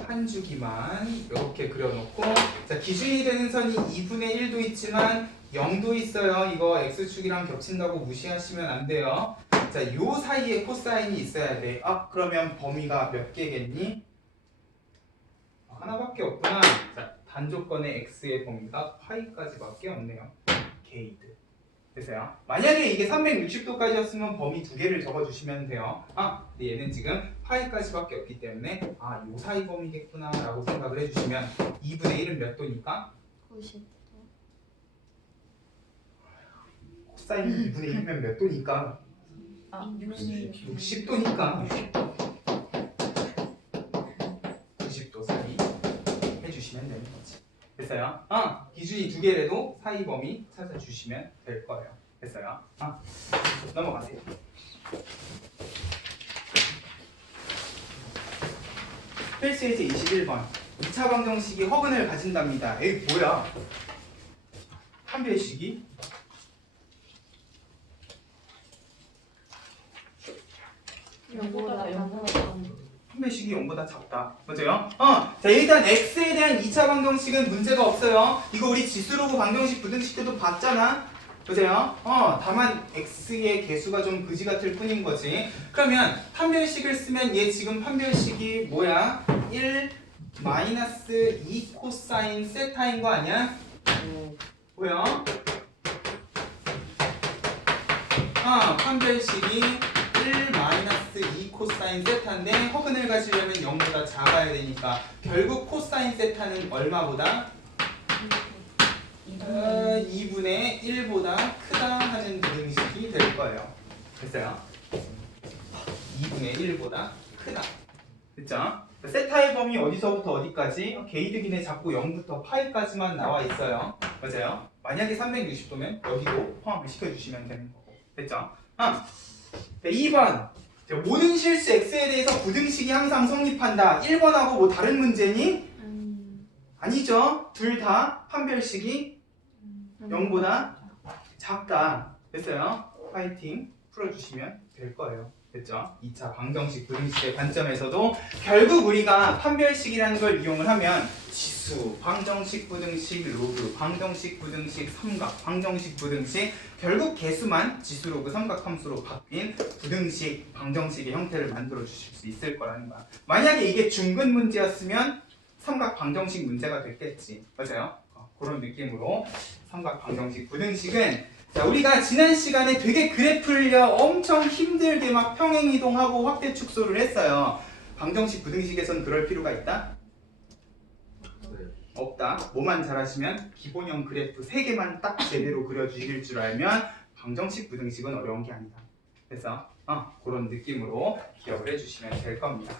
한 주기만 이렇게 그려놓고 자 기준이 되는 선이 2분의 1도 있지만 0도 있어요. 이거 x축이랑 겹친다고 무시하시면 안 돼요. 자, 요 사이에 코사인이 있어야 돼. 그러면 범위가 몇 개겠니? 하나밖에 없구나. 자, 단조건의 x의 범위가 파이까지밖에 없네요. 게이드. 됐어요? 만약에 이게 360도까지였으면 범위 두 개를 적어주시면 돼요. 근데 얘는 지금 파이까지밖에 없기 때문에 요 사이 범위겠구나 라고 생각을 해주시면 2분의 1은 몇 도니까? 90도. 코사인 2분의 1이면 몇 도니까? 60도니까 90도 사이 해주시면 되는 거지. 됐어요? 기준이 두 개라도 사이 범위 찾아주시면 될 거예요. 됐어요? 넘어가세요. 필수 예제 21번 2차 방정식이 허근을 가진답니다. 에이 뭐야? 판별식이 영보다 판별식이 0보다 작다. 맞아요? 자, 일단 x에 대한 2차 방정식은 문제가 없어요. 이거 우리 지수로그 방정식, 부등식 때도 봤잖아. 맞아요? 다만 x의 개수가 좀 그지 같을 뿐인 거지. 그러면 판별식을 쓰면 얘 지금 판별식이 뭐야? 1 마이너스 2 코사인 세타인 거 아니야? 뭐야? 판별식이 1 마이너스 2 코사인 세타인데 허근을 가지려면 0보다 작아야 되니까 결국 코사인 세타는 얼마보다? 2분의 1보다 크다 하는 부등식이 될 거예요. 됐어요? 2분의 1보다 크다. 됐죠? 세타의 범위 어디서부터 어디까지? 게이드긴에 자꾸 0부터 파이까지만 나와 있어요. 맞아요? 만약에 360도면 여기도 포함을 시켜주시면 되는 거고. 됐죠? 2번. 모든 실수 x에 대해서 부등식이 항상 성립한다. 1번하고 뭐 다른 문제니? 아니죠. 둘 다 판별식이 0보다 작다. 됐어요? 파이팅 풀어주시면 될 거예요. 됐죠? 2차 방정식 부등식의 관점에서도 결국 우리가 판별식이라는 걸 이용을 하면 지수, 방정식 부등식, 로그, 방정식 부등식, 삼각, 방정식 부등식 결국 개수만 지수, 로그, 삼각 함수로 바뀐 부등식, 방정식의 형태를 만들어 주실 수 있을 거라는 거야. 만약에 이게 중근 문제였으면 삼각 방정식 문제가 됐겠지. 맞아요? 그런 느낌으로 삼각 방정식 부등식은 자, 우리가 지난 시간에 되게 그래프를 엄청 힘들게 막 평행 이동하고 확대 축소를 했어요. 방정식 부등식에선 그럴 필요가 있다? 없다. 뭐만 잘하시면 기본형 그래프 3개만 딱 제대로 그려주실 줄 알면 방정식 부등식은 어려운 게 아니다. 그래서 그런 느낌으로 기억을 해주시면 될 겁니다.